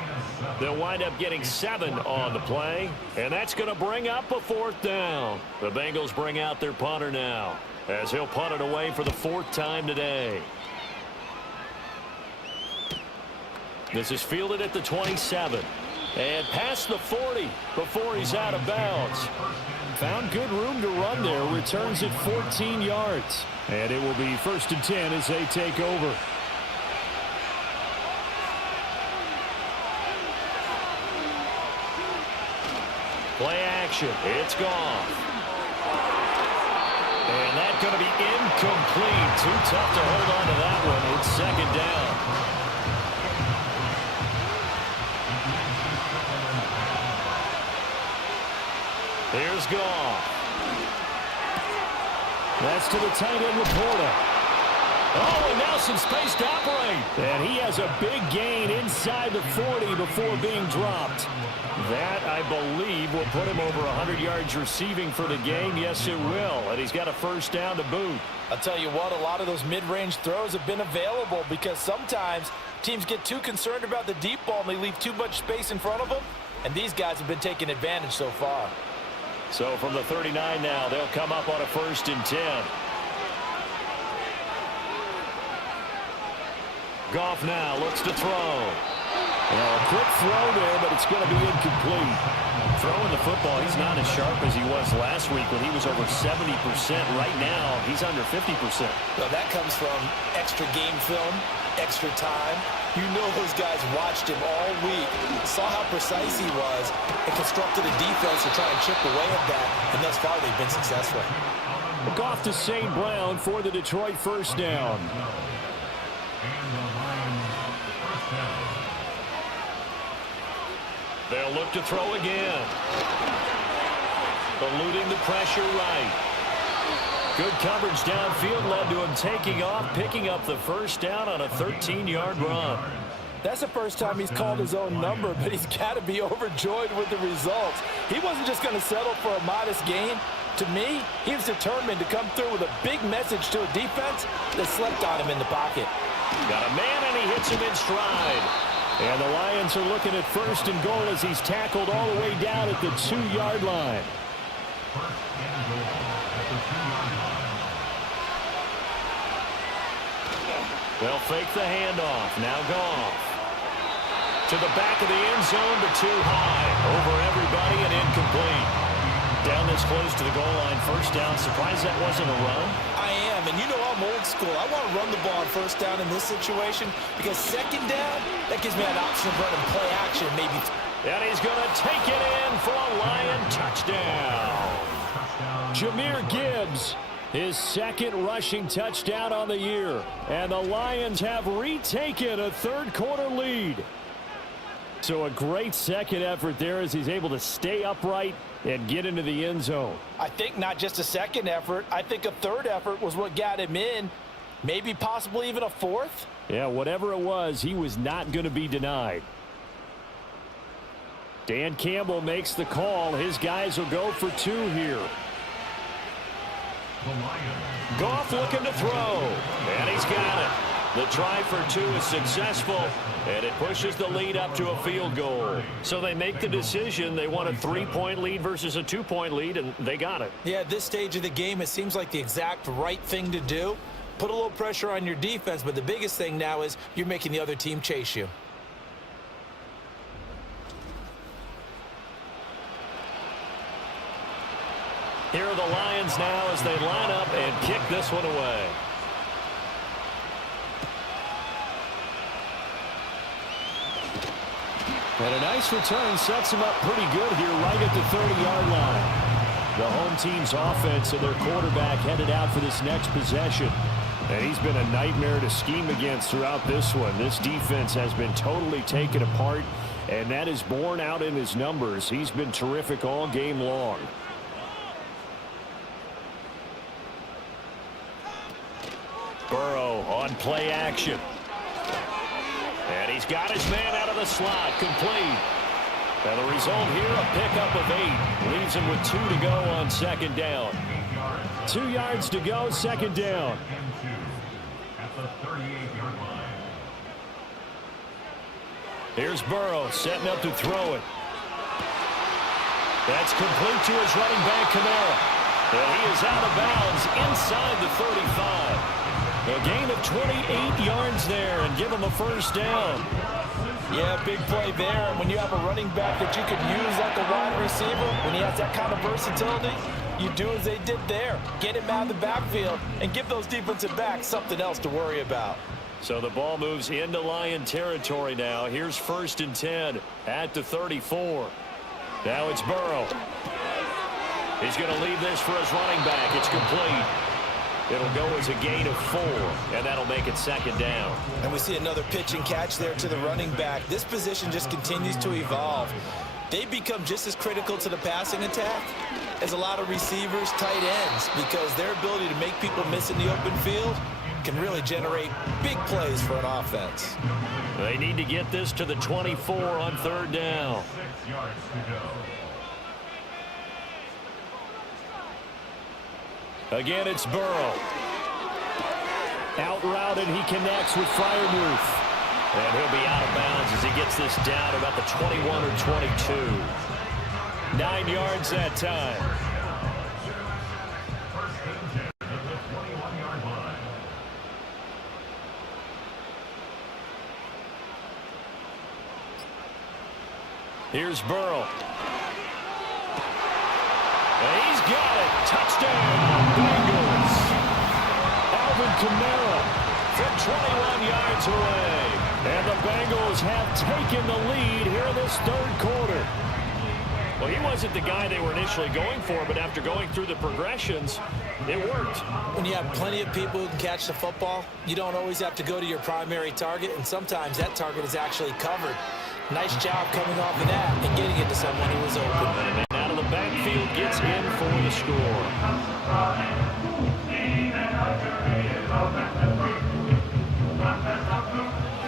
They'll wind up getting 7 on the play, and that's going to bring up a 4th down. The Bengals bring out their punter now, as he'll punt it away for the 4th time today. This is fielded at the 27. And past the 40 before he's out of bounds. Found good room to run there. Returns at 14 yards. And it will be 1st and 10 as they take over. Play action. It's gone. And that's going to be incomplete. Too tough to hold on to that one. It's 2nd down. Here's Goff. That's to the tight end, Laporta. Oh, and now some space to operate. And he has a big gain inside the 40 before being dropped. That, I believe, will put him over 100 yards receiving for the game. Yes, it will. And he's got a 1st down to boot. I'll tell you what, a lot of those mid-range throws have been available because sometimes teams get too concerned about the deep ball and they leave too much space in front of them. And these guys have been taking advantage so far. So from the 39 now, they'll come up on a 1st and 10. Goff now looks to throw. A quick throw there, but it's going to be incomplete. Throwing the football, he's not as sharp as he was last week when he was over 70%. Right now, he's under 50%. Well, that comes from extra game film, extra time. You know those guys watched him all week, saw how precise he was, and constructed a defense to try and chip away at that, and thus far they've been successful. Goff to St. Brown for the Detroit 1st down. They'll look to throw again. Eluding the pressure right. Good coverage downfield led to him taking off, picking up the 1st down on a 13-yard run. That's the first time he's called his own number, but he's got to be overjoyed with the results. He wasn't just going to settle for a modest gain. To me, he was determined to come through with a big message to a defense that slept on him in the pocket. Got a man, and he hits him in stride. And the Lions are looking at 1st and goal as he's tackled all the way down at the 2-yard line. They'll fake the handoff. Now Goff. To the back of the end zone, but too high. Over everybody and incomplete. Down this close to the goal line, 1st down. Surprised that wasn't a run? I am, and you know I'm old school. I want to run the ball on 1st down in this situation because 2nd down, that gives me an option of running play action, maybe. And he's going to take it in for a Lion touchdown. Jahmyr Gibbs, his 2nd rushing touchdown on the year. And the Lions have retaken a 3rd quarter lead. So a great 2nd effort there as he's able to stay upright and get into the end zone. I think not just a 2nd effort. I think a 3rd effort was what got him in. Maybe possibly even a 4th. Yeah, whatever it was, he was not going to be denied. Dan Campbell makes the call. His guys will go for 2 here. Goff looking to throw. And he's got it. The try for 2 is successful, and it pushes the lead up to a field goal. So they make the decision. They want a 3-point lead versus a 2-point lead, and they got it. Yeah, at this stage of the game, it seems like the exact right thing to do. Put a little pressure on your defense, but the biggest thing now is you're making the other team chase you. Here are the Lions now as they line up and kick this one away. And a nice return sets him up pretty good here right at the 30-yard line. The home team's offense and their quarterback headed out for this next possession. And he's been a nightmare to scheme against throughout this one. This defense has been totally taken apart, and that is borne out in his numbers. He's been terrific all game long. Burrow on play action. And he's got his man out of the slot, complete. And the result here, a pickup of 8. Leaves him with 2 to go on 2nd down. 2 yards to go, 2nd down. At the 38-yard line. Here's Burrow setting up to throw it. That's complete to his running back, Kamara. And he is out of bounds inside the 35. A gain of 28 yards there and give him a 1st down. Yeah, big play there. And when you have a running back that you could use like a wide receiver, when he has that kind of versatility, you do as they did there. Get him out of the backfield and give those defensive backs something else to worry about. So the ball moves into Lion territory now. Here's 1st and 10 at the 34. Now it's Burrow. He's going to leave this for his running back. It's complete. It'll go as a gain of 4, and that'll make it 2nd down. And we see another pitch and catch there to the running back. This position just continues to evolve. They become just as critical to the passing attack as a lot of receivers, tight ends, because their ability to make people miss in the open field can really generate big plays for an offense. They need to get this to the 24 on 3rd down. 6 yards to go. Again, it's Burrow. Out route, and he connects with Freiermuth. And he'll be out of bounds as he gets this down about the 21 or 22. 9 yards that time. Here's Burrow. And he's got it. Touchdown, Bengals. Alvin Kamara from 21 yards away. And the Bengals have taken the lead here in this 3rd quarter. Well, he wasn't the guy they were initially going for, but after going through the progressions, it worked. When you have plenty of people who can catch the football, you don't always have to go to your primary target, and sometimes that target is actually covered. Nice job coming off of that and getting it to someone who was open. And out of the backfield gets in for the score.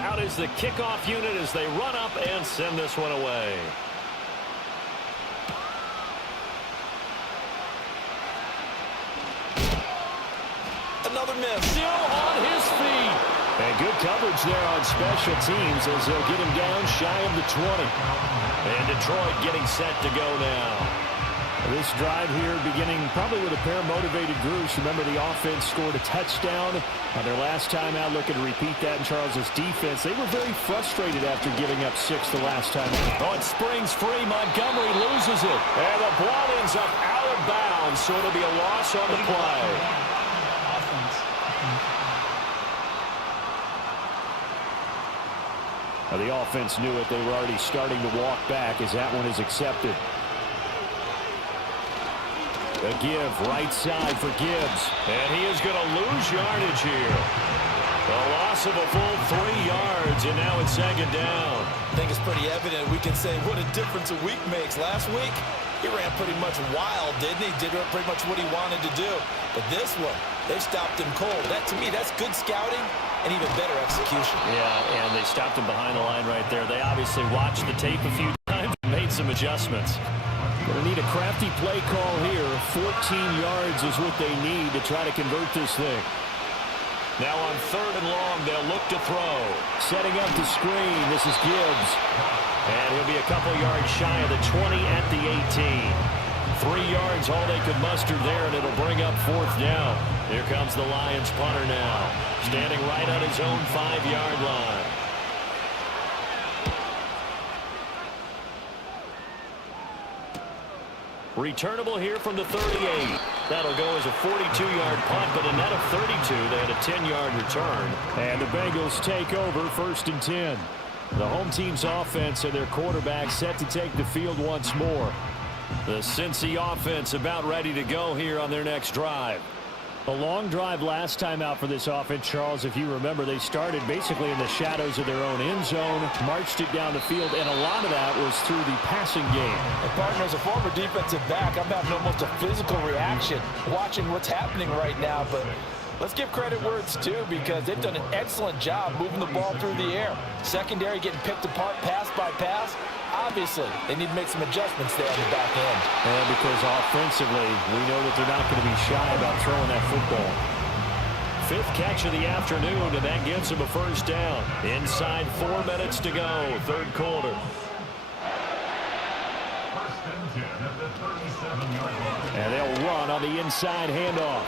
Out is the kickoff unit as they run up and send this one away. still on his feet. And good coverage there on special teams as they'll get him down shy of the 20. And Detroit getting set to go now. This drive here beginning probably with a pair of motivated groups. Remember, the offense scored a touchdown on their last time out. Looking to repeat that in Charles's defense. They were very frustrated after giving up 6 the last time. Oh, it springs free. Montgomery loses it. And the ball ends up out of bounds, so it'll be a loss on the play. Now, the offense knew it. They were already starting to walk back as that one is accepted. A give, right side for Gibbs. And he is going to lose yardage here. A loss of a full 3 yards, and now it's second down. I think it's pretty evident. We can say what a difference a week makes. Last week, he ran pretty much wild, didn't he? Did pretty much what he wanted to do. But this one, they stopped him cold. That, to me, that's good scouting and even better execution. Yeah, and they stopped him behind the line right there. They obviously watched the tape a few times and made some adjustments. Going to need a crafty play call here. 14 yards is what they need to try to convert this thing. Now on 3rd and long, they'll look to throw. Setting up the screen. This is Gibbs. And he'll be a couple yards shy of the 20 at the 18. 3 yards, all they could muster there, and it'll bring up 4th down. Here comes the Lions punter now. Standing right on his own 5-yard line. Returnable here from the 38. That'll go as a 42-yard punt, but a net of 32. They had a 10-yard return. And the Bengals take over 1st and 10. The home team's offense and their quarterback set to take the field once more. The Cincy offense about ready to go here on their next drive. A long drive last time out for this offense, Charles. If you remember, they started basically in the shadows of their own end zone, marched it down the field, and a lot of that was through the passing game. And partner, as a former defensive back, I'm having almost a physical reaction watching what's happening right now. But let's give credit where it's due, because they've done an excellent job moving the ball through the air. Secondary getting picked apart pass by pass. Obviously, they need to make some adjustments there on the back end. And because offensively, we know that they're not going to be shy about throwing that football. 5th catch of the afternoon, and that gives them a 1st down. Inside 4 minutes to go, 3rd quarter. 1st and 10 at the 37-yard line. And they'll run on the inside handoff.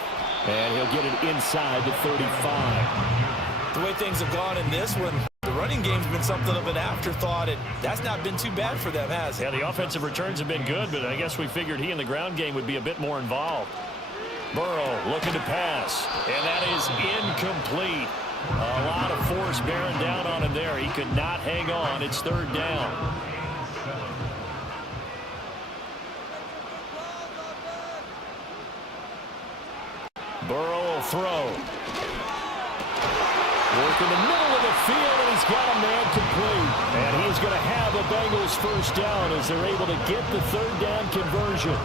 And he'll get it inside the 35. The way things have gone in this one, the running game's been something of an afterthought, and that's not been too bad for them, has it? Yeah, the offensive returns have been good, but I guess we figured he in the ground game would be a bit more involved. Burrow looking to pass, and that is incomplete. A lot of force bearing down on him there. He could not hang on. It's 3rd down. Burrow will throw. Work in the middle of the field, and he's got a man complete. And he's going to have a Bengals 1st down as they're able to get the 3rd down conversion.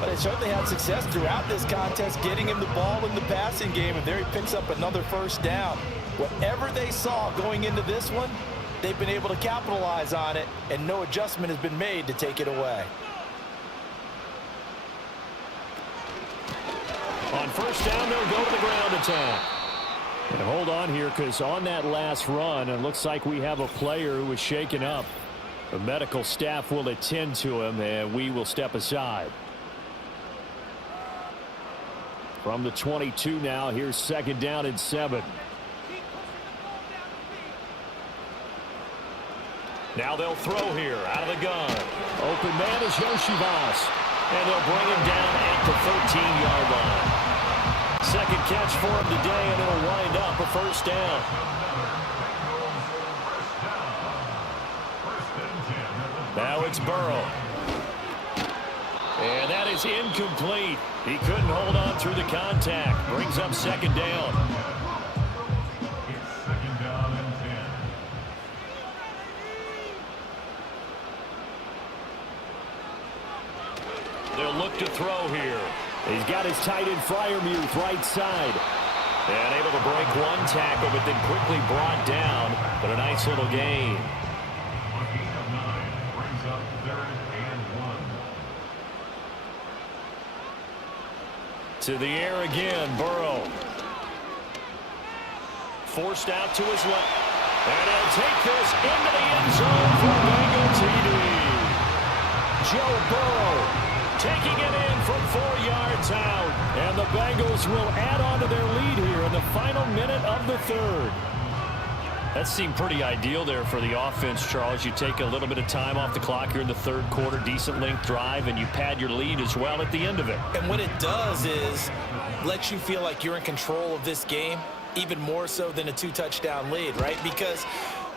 But they certainly had success throughout this contest, getting him the ball in the passing game, and there he picks up another 1st down. Whatever they saw going into this one, they've been able to capitalize on it, and no adjustment has been made to take it away. On 1st down, they'll go to the ground attack. And hold on here, because on that last run, it looks like we have a player who was shaken up. The medical staff will attend to him, and we will step aside. From the 22 now, here's 2nd down and 7. Now they'll throw here out of the gun. Open man is Yoshivas. And they'll bring him down at the 13-yard line. 2nd catch for him today, and it'll wind up a 1st down. Now it's Burrow. And that is incomplete. He couldn't hold on through the contact. Brings up 2nd down. It's 2nd down and 10. They'll look to throw here. He's got his tight end Freiermuth right side. And able to break one tackle, but then quickly brought down. But a nice little gain. A gain of 9 brings up 3rd and 1. To the air again, Burrow. Forced out to his left. And he'll take this into the end zone for Bengal TD. Joe Burrow taking it in from 4 yards out. And the Bengals will add on to their lead here in the final minute of the third. That seemed pretty ideal there for the offense, Charles. You take a little bit of time off the clock here in the third quarter, decent length drive, and you pad your lead as well at the end of it. And what it does is let you feel like you're in control of this game, even more so than a 2-touchdown lead, right? Because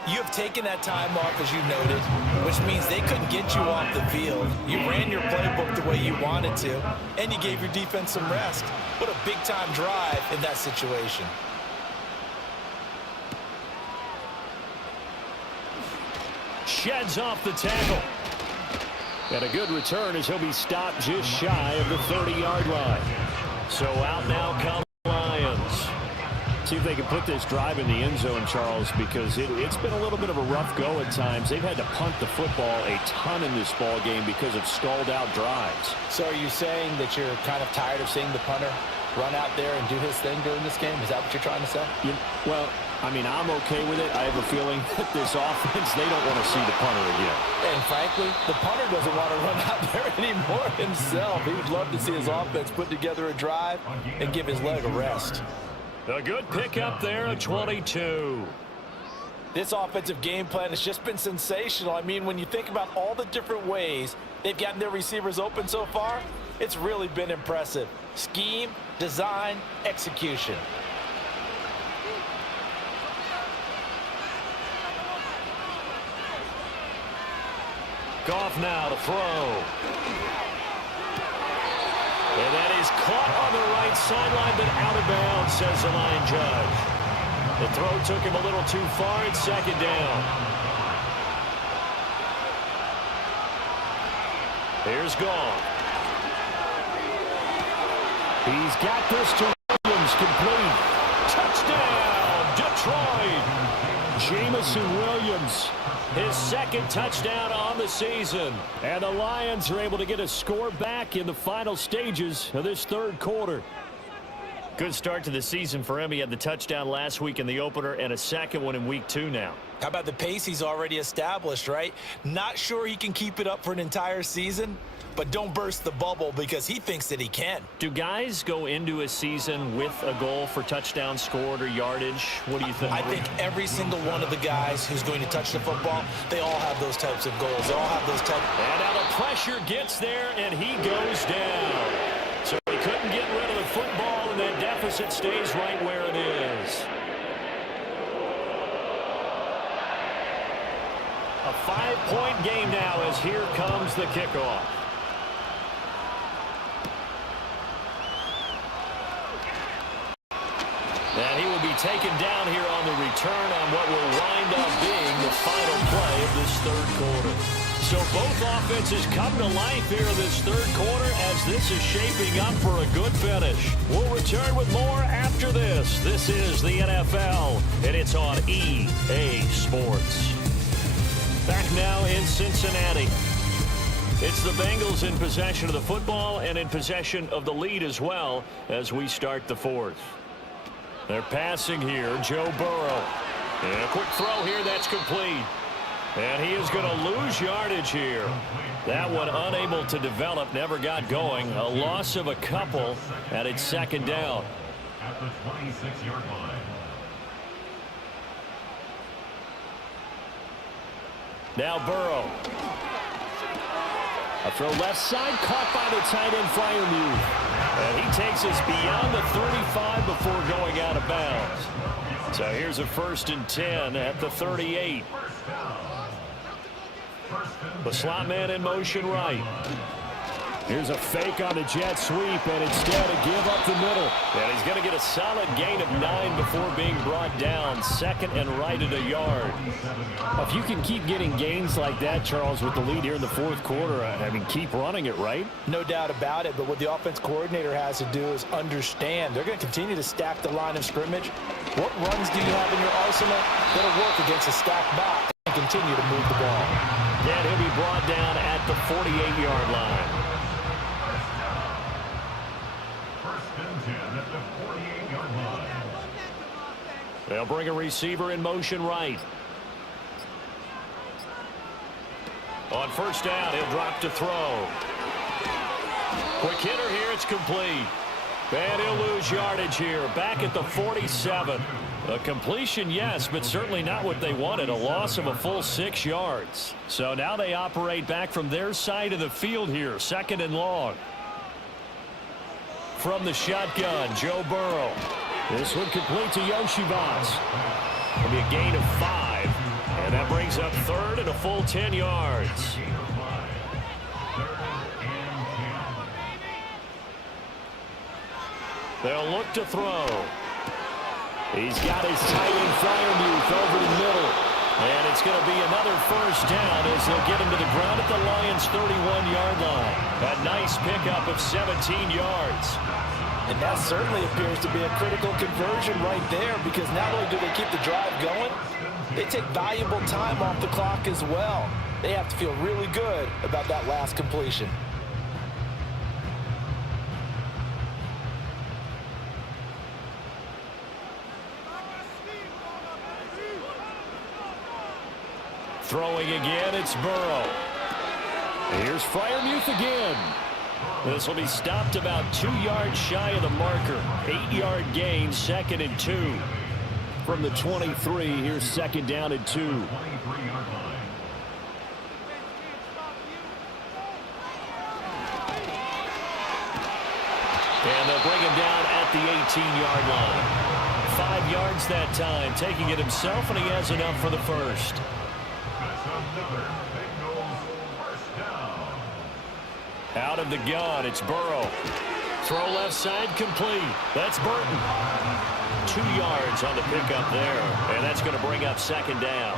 you have taken that time off, as you noted, which means they couldn't get you off the field. You ran your playbook the way you wanted to, and you gave your defense some rest. What a big-time drive in that situation. Sheds off the tackle. And a good return as he'll be stopped just shy of the 30-yard line. So out now come the Lions. See if they can put this drive in the end zone, Charles, because it's been a little bit of a rough go at times. They've had to punt the football a ton in this ball game because of stalled-out drives. So are you saying that you're kind of tired of seeing the punter run out there and do his thing during this game? Is that what you're trying to say? Yeah, well, I mean, I'm okay with it. I have a feeling that this offense, they don't want to see the punter again. And frankly, the punter doesn't want to run out there anymore himself. He would love to see his offense put together a drive and give his leg a rest. A good pickup there at 22. This offensive game plan has just been sensational. I mean, when you think about all the different ways they've gotten their receivers open so far, it's really been impressive. Scheme, design, execution. Goff now to throw. And that is caught on the right sideline, but out of bounds, says the line judge. The throw took him a little too far. It's second down. Here's Goff. He's got this to Williams, complete. Touchdown, Detroit. Jamison Williams, his second touchdown on the season. And the Lions are able to get a score back in the final stages of this third quarter. Good start to the season for him. He had the touchdown last week in the opener and a second one in week 2 now. How about the pace he's already established, right? Not sure he can keep it up for an entire season, but don't burst the bubble because he thinks that he can. Do guys go into a season with a goal for touchdown scored or yardage? What do you think? I think every single one of the guys who's going to touch the football, they all have those types of goals. They all have those types. And now the pressure gets there, and he goes down. So he couldn't get rid of the football, and that deficit stays right where it is. A 5-point game now as here comes the kickoff. And he will be taken down here on the return on what will wind up being the final play of this third quarter. So both offenses come to life here in this third quarter as this is shaping up for a good finish. We'll return with more after this. This is the NFL, and it's on EA Sports. Back now in Cincinnati. It's the Bengals in possession of the football and in possession of the lead as well as we start the fourth. They're passing here, Joe Burrow. And a quick throw here, that's complete. And he is going to lose yardage here. That one unable to develop, never got going. A loss of a couple, and it's second down. At the 26-yard line. Now Burrow. A throw left side, caught by the tight end Freiermuth. And he takes us beyond the 35 before going out of bounds. So here's a 1st and 10 at the 38. The slot man in motion right. Here's a fake on a jet sweep, and instead a give up the middle. And he's going to get a solid gain of 9 before being brought down. Second and right at a yard. If you can keep getting gains like that, Charles, with the lead here in the fourth quarter, I mean, keep running it, right? No doubt about it, but what the offense coordinator has to do is understand. They're going to continue to stack the line of scrimmage. What runs do you have in your arsenal that'll work against a stacked box and continue to move the ball? And he'll be brought down at the 48-yard line. They'll bring a receiver in motion right. On first down, he'll drop to throw. Quick hitter here, it's complete. And he'll lose yardage here, back at the 47. A completion, yes, but certainly not what they wanted. A loss of a full 6 yards. So now they operate back from their side of the field here, 2nd and long. From the shotgun, Joe Burrow. This one complete to Yoshivas. It'll be a gain of 5. And that brings up 3rd and a full 10 yards. They'll look to throw. He's got his tight end Freiermuth over the middle. And it's going to be another first down as they'll get him to the ground at the Lions' 31-yard line. A nice pickup of 17 yards. And that certainly appears to be a critical conversion right there, because not only do they keep the drive going, they take valuable time off the clock as well. They have to feel really good about that last completion. Throwing again, it's Burrow. Here's Freiermuth again. This will be stopped about 2 yards shy of the marker. 8-yard gain, 2nd and 2. From the 23, here's 2nd down and 2. And they'll bring him down at the 18-yard line. 5 yards that time, taking it himself, and he has enough for the first. Out of the gun, it's Burrow. Throw left side, complete. That's Burton. 2 yards on the pickup there, and that's going to bring up 2nd down.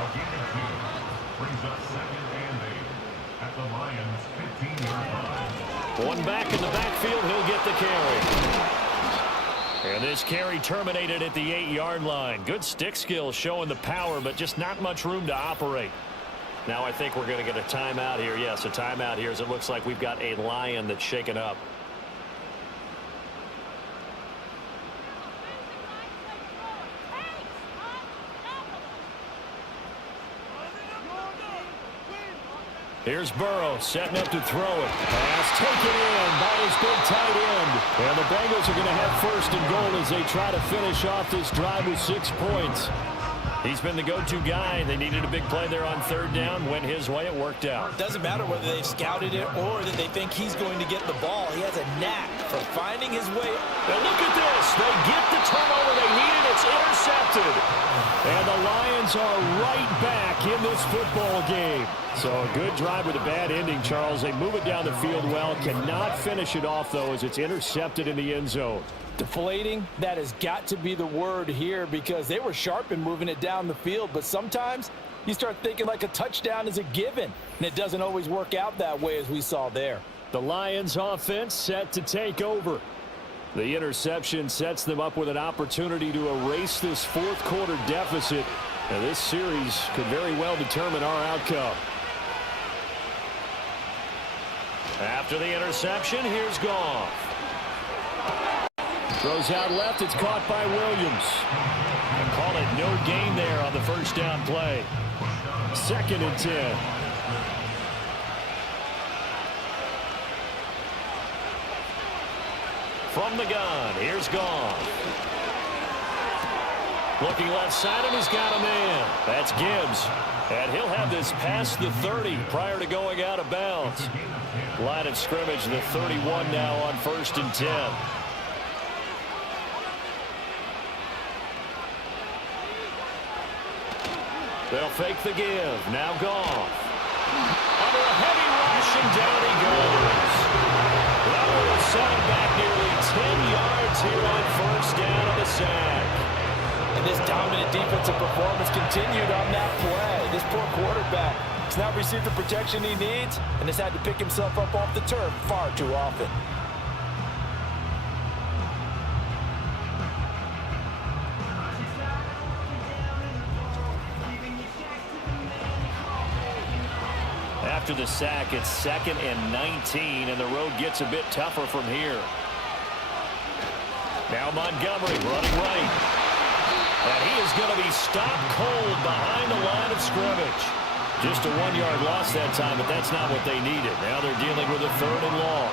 Brings up 2nd and 8 at the Lions' 15-yard line. One back in the backfield, he'll get the carry. And this carry terminated at the 8-yard line. Good stick skills showing the power, but just not much room to operate. Now I think we're going to get a timeout here. Yes, a timeout here as it looks like we've got a Lion that's shaken up. Here's Burrow setting up to throw it. Pass taken in by his big tight end. And the Bengals are going to have 1st and goal as they try to finish off this drive with 6 points. He's been the go-to guy. They needed a big play there on 3rd down. Went his way. It worked out. Doesn't matter whether they've scouted it or that they think he's going to get the ball. He has a knack for finding his way. Now look at this. They get the turnover they needed. It's intercepted. And the Lions are right back in this football game. So a good drive with a bad ending, Charles. They move it down the field well. Cannot finish it off, though, as it's intercepted in the end zone. Deflating, that has got to be the word here, because they were sharp in moving it down the field, but sometimes you start thinking like a touchdown is a given, and it doesn't always work out that way as we saw there. The Lions offense set to take over. The interception sets them up with an opportunity to erase this 4th quarter deficit, and this series could very well determine our outcome. After the interception, here's Goff. Throws out left. It's caught by Williams. And call it no gain there on the first down play. 2nd and 10. From the gun, here's Goff. Looking left side, and he's got a man. That's Gibbs. And he'll have this past the 30 prior to going out of bounds. Line of scrimmage, the 31 now on 1st and 10. They'll fake the give. Now Goff. Under a heavy rush, and down he goes. That will set him back nearly 10 yards here on 1st down on the sack. And this dominant defensive performance continued on that play. This poor quarterback has not received the protection he needs and has had to pick himself up off the turf far too often. After the sack, it's 2nd and 19, and the road gets a bit tougher from here. Now Montgomery running right. And he is going to be stopped cold behind the line of scrimmage. Just a 1-yard loss that time, but that's not what they needed. Now they're dealing with a 3rd and long.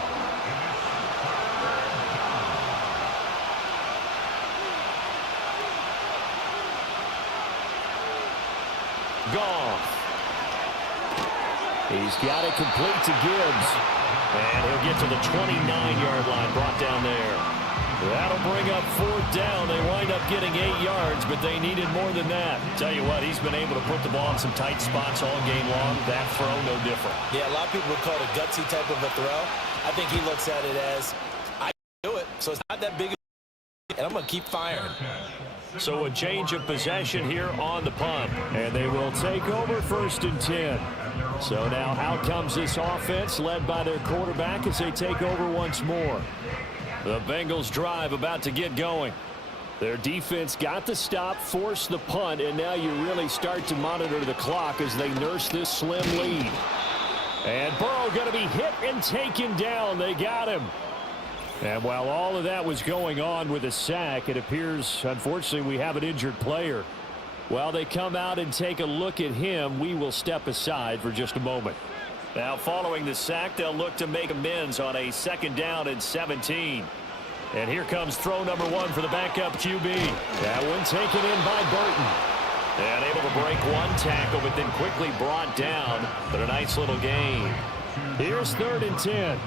Goff. He's got it complete to Gibbs. And he'll get to the 29-yard line, brought down there. That'll bring up 4th down. They wind up getting 8 yards, but they needed more than that. Tell you what, he's been able to put the ball in some tight spots all game long. That throw, no different. Yeah, a lot of people would call it a gutsy type of a throw. I think he looks at it as, I can do it, so it's not that big of a, and I'm going to keep firing. So a change of possession here on the punt. And they will take over 1st and 10. So now out comes this offense led by their quarterback as they take over once more. The Bengals drive about to get going. Their defense got the stop, forced the punt, and now you really start to monitor the clock as they nurse this slim lead. And Burrow going to be hit and taken down. They got him. And while all of that was going on with a sack, it appears, unfortunately, we have an injured player. While they come out and take a look at him, we will step aside for just a moment. Now, following the sack, they'll look to make amends on a 2nd down and 17. And here comes throw number 1 for the backup QB. That one taken in by Burton. And able to break 1 tackle, but then quickly brought down. But a nice little gain. Here's 3rd and 10.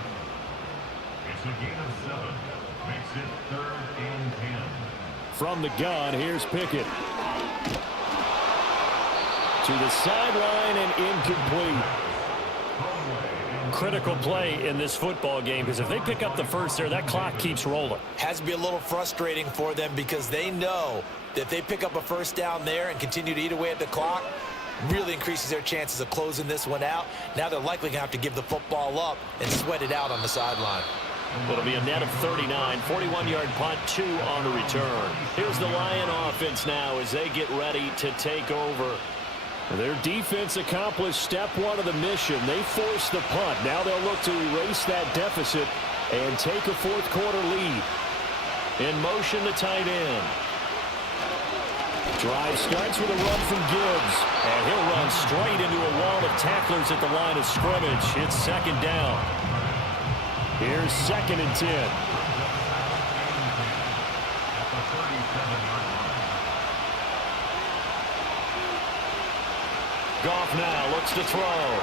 It's a gain of 7. Makes it 3rd and 10. From the gun, here's Pickett. To the sideline and incomplete. Critical play in this football game, because if they pick up the first there, that clock keeps rolling. Has to be a little frustrating for them because they know that if they pick up a 1st down there and continue to eat away at the clock, really increases their chances of closing this one out. Now they're likely going to have to give the football up and sweat it out on the sideline. It'll be a net of 39, 41-yard punt, 2 on the return. Here's the Lion offense now as they get ready to take over. Their defense accomplished step 1 of the mission. They forced the punt. Now they'll look to erase that deficit and take a 4th quarter lead. In motion, the tight end. Drive starts with a run from Gibbs. And he'll run straight into a wall of tacklers at the line of scrimmage. It's 2nd down. Here's 2nd and 10. Goff now looks to throw.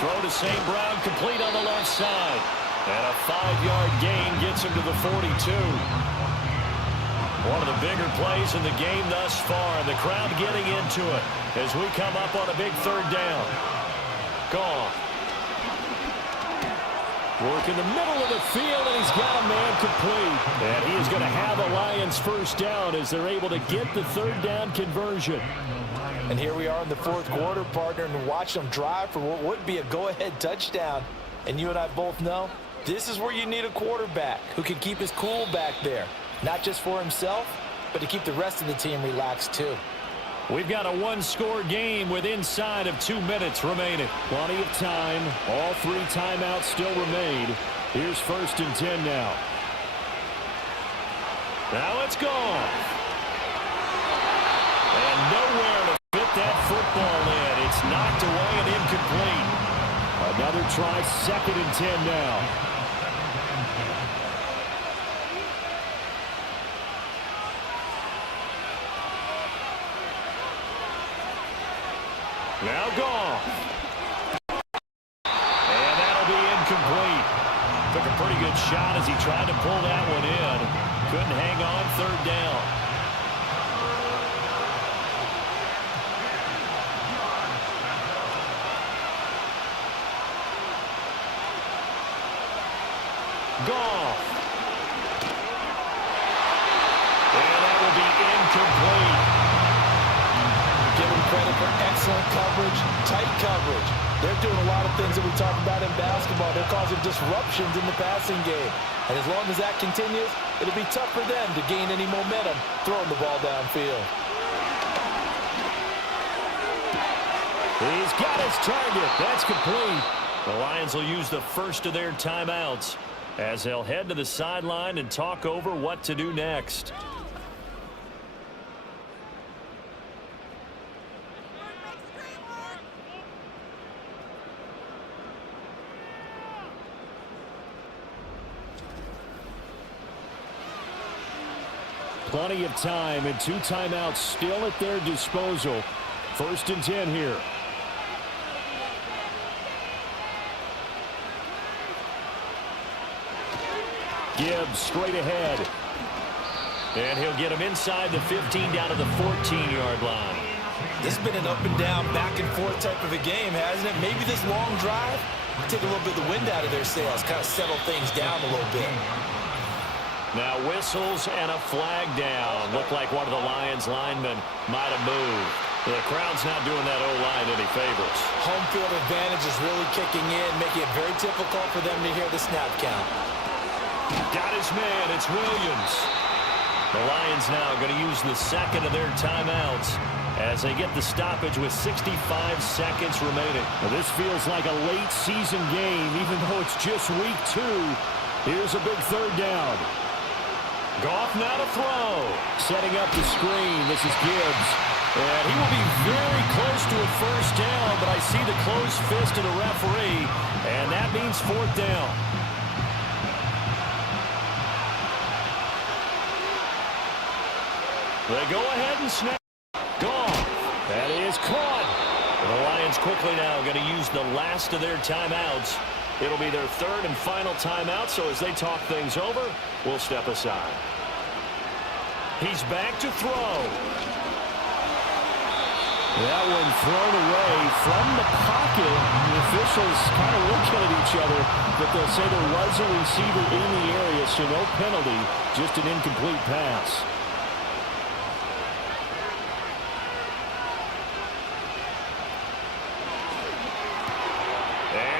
Throw to St. Brown, complete on the left side. And a 5-yard gain gets him to the 42. One of the bigger plays in the game thus far, and the crowd getting into it as we come up on a big 3rd down. Goff. Work in the middle of the field, and he's got a man complete. And he is going to have a Lions 1st down as they're able to get the 3rd down conversion. And here we are in the 4th quarter, partner, and watch them drive for what would be a go-ahead touchdown. And you and I both know this is where you need a quarterback who can keep his cool back there. Not just for himself, but to keep the rest of the team relaxed too. We've got a 1-score game with inside of 2 minutes remaining. Plenty of time. All 3 timeouts still remain. Here's 1st and 10 now. Now it's gone. And nowhere to fit that football in. It's knocked away and incomplete. Another try, 2nd and 10 now. Now gone. And that'll be incomplete. Took a pretty good shot as he tried to pull that one in. Couldn't hang on, 3rd down. Goff. And that will be incomplete. Give them credit for excellent coverage, tight coverage. They're doing a lot of things that we talk about in basketball. They're causing disruptions in the passing game. And as long as that continues, it'll be tough for them to gain any momentum throwing the ball downfield. He's got his target. That's complete. The Lions will use the first of their timeouts as they'll head to the sideline and talk over what to do next. Plenty of time and 2 timeouts still at their disposal. 1st and 10 here. Gibbs straight ahead. And he'll get him inside the 15 down to the 14-yard line. This has been an up and down, back and forth type of a game, hasn't it? Maybe this long drive take a little bit of the wind out of their sails, kind of settle things down a little bit. Now whistles and a flag down. Looked like one of the Lions linemen might have moved. The crowd's not doing that O-line any favors. Home field advantage is really kicking in, making it very difficult for them to hear the snap count. Got his man. It's Williams. The Lions now going to use the second of their timeouts as they get the stoppage with 65 seconds remaining. Well, this feels like a late season game, even though it's just week 2. Here's a big 3rd down. Goff now to throw. Setting up the screen. This is Gibbs. And he will be very close to a 1st down, but I see the closed fist of the referee, and that means 4th down. They go ahead and snap. Goff. That is caught. The Lions quickly now going to use the last of their timeouts. It'll be their 3rd and final timeout, so as they talk things over, we'll step aside. He's back to throw. That one thrown away from the pocket. The officials kind of looking at each other, but they'll say there was a receiver in the area, so no penalty, just an incomplete pass.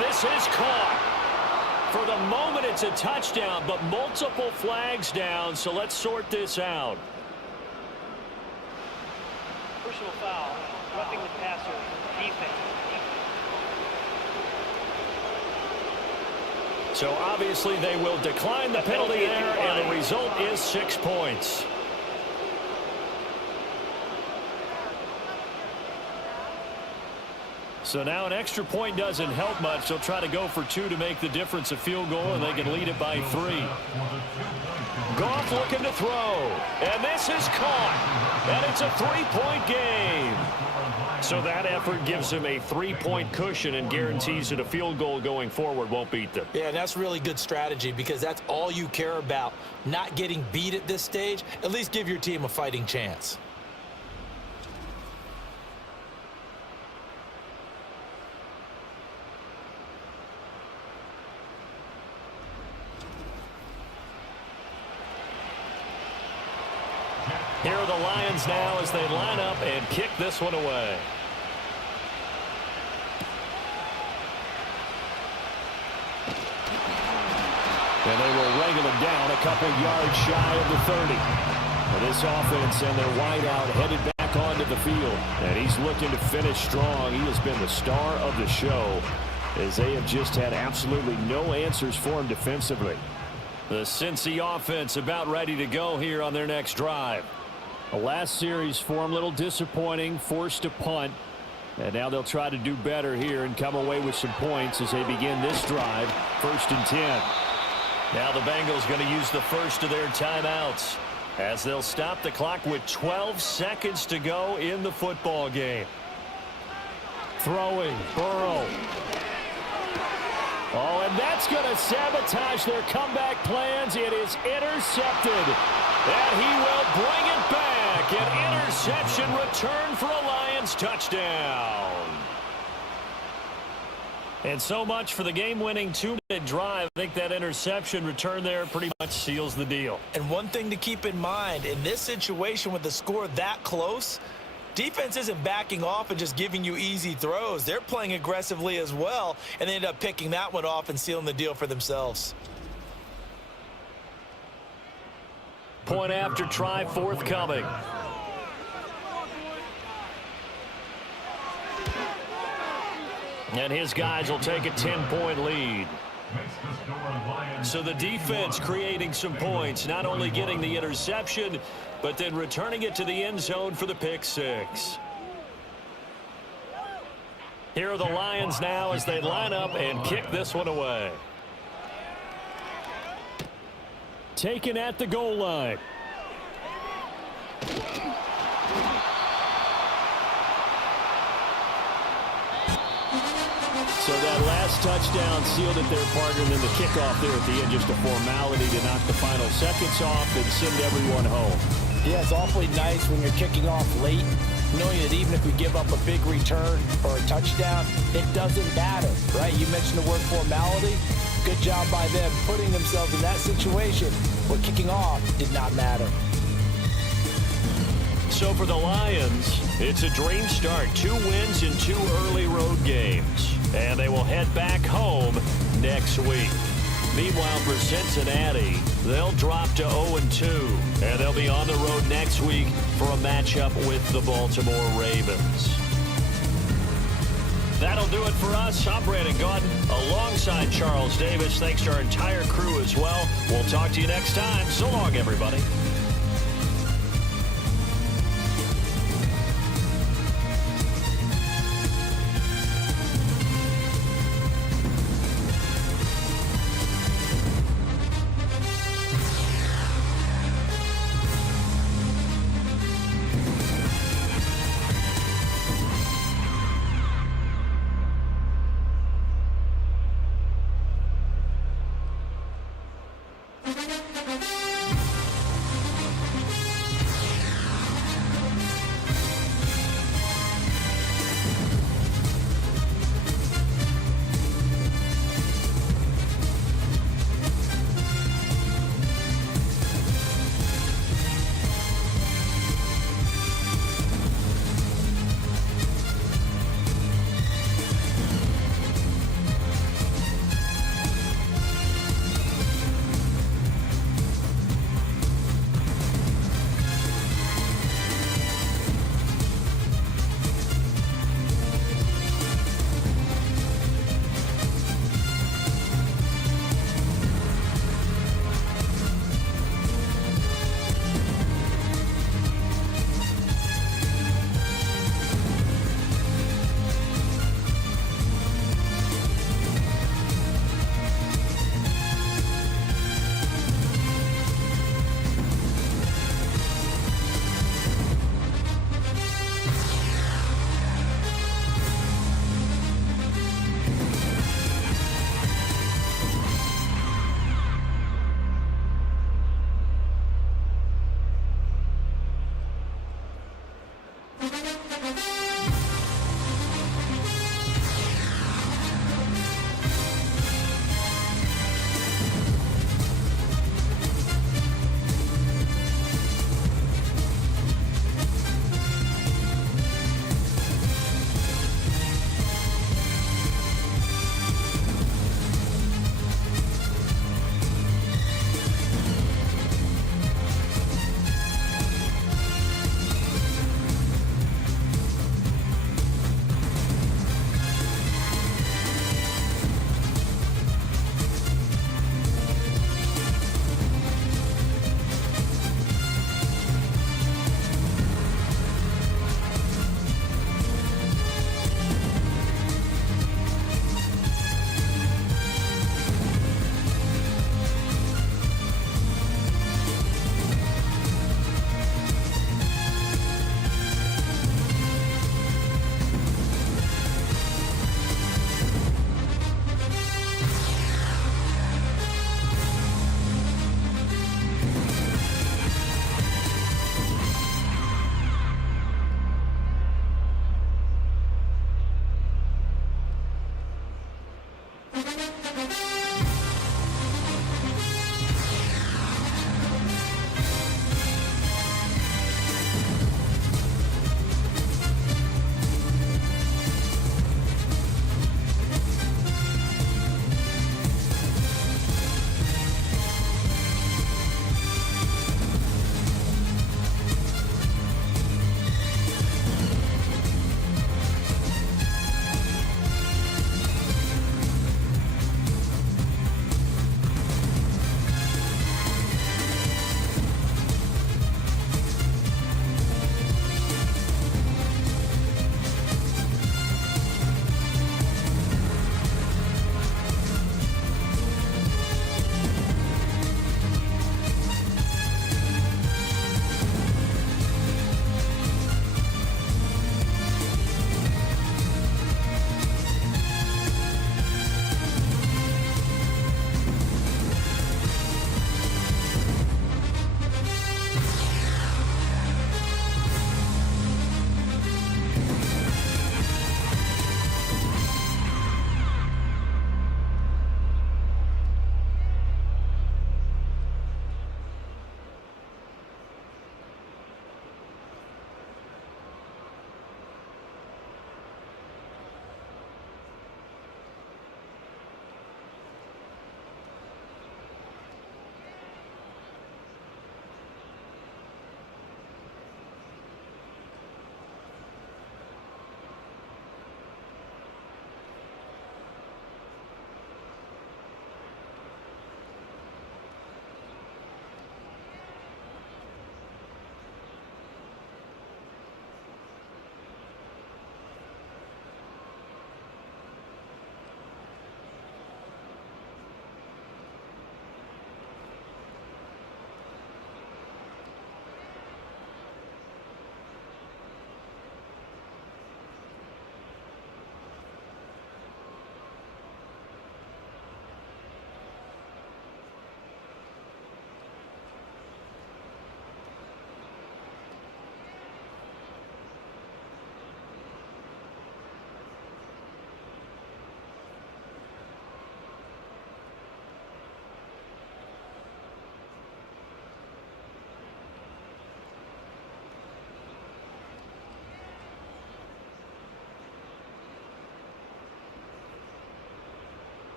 This is caught. For the moment, it's a touchdown, but multiple flags down, so let's sort this out. Personal foul, roughing the passer, defense. So obviously they will decline the penalty there, and the result is 6 points. So now an extra point doesn't help much. They'll try to go for 2 to make the difference a field goal, and they can lead it by 3. Goff looking to throw. And this is caught. And it's a 3-point game. So that effort gives him a 3-point cushion and guarantees that a field goal going forward won't beat them. Yeah, that's really good strategy because that's all you care about. Not getting beat at this stage. At least give your team a fighting chance. Here are the Lions now as they line up and kick this one away. And they will wrangle him down a couple yards shy of the 30. And this offense and their wideout headed back onto the field. And he's looking to finish strong. He has been the star of the show as they have just had absolutely no answers for him defensively. The Cincy offense about ready to go here on their next drive. The last series for them, a little disappointing, forced to punt. And now they'll try to do better here and come away with some points as they begin this drive, 1st and 10. Now the Bengals going to use the first of their timeouts as they'll stop the clock with 12 seconds to go in the football game. Throwing, Burrow. Oh, and that's going to sabotage their comeback plans. It is intercepted. And he will bring it back. An interception return for a Lions touchdown. And so much for the game-winning 2-minute drive. I think that interception return there pretty much seals the deal. And one thing to keep in mind, in this situation with the score that close, defense isn't backing off and just giving you easy throws. They're playing aggressively as well, and they end up picking that one off and sealing the deal for themselves. Point after try forthcoming. And his guys will take a 10-point lead. So the defense creating some points, not only getting the interception, but then returning it to the end zone for the pick six. Here are the Lions now as they line up and kick this one away. Taken at the goal line. So that last touchdown sealed it their partner, and then the kickoff there at the end, just a formality to knock the final seconds off and send everyone home. Yeah, it's awfully nice when you're kicking off late, knowing that even if we give up a big return or a touchdown, it doesn't matter, right? You mentioned the word formality. Good job by them putting themselves in that situation where kicking off did not matter. So for the Lions, it's a dream start. 2 wins in 2 early road games. And they will head back home next week. Meanwhile, for Cincinnati, they'll drop to 0-2. And they'll be on the road next week for a matchup with the Baltimore Ravens. That'll do it for us. I'm Brandon Gaudin alongside Charles Davis. Thanks to our entire crew as well. We'll talk to you next time. So long, everybody.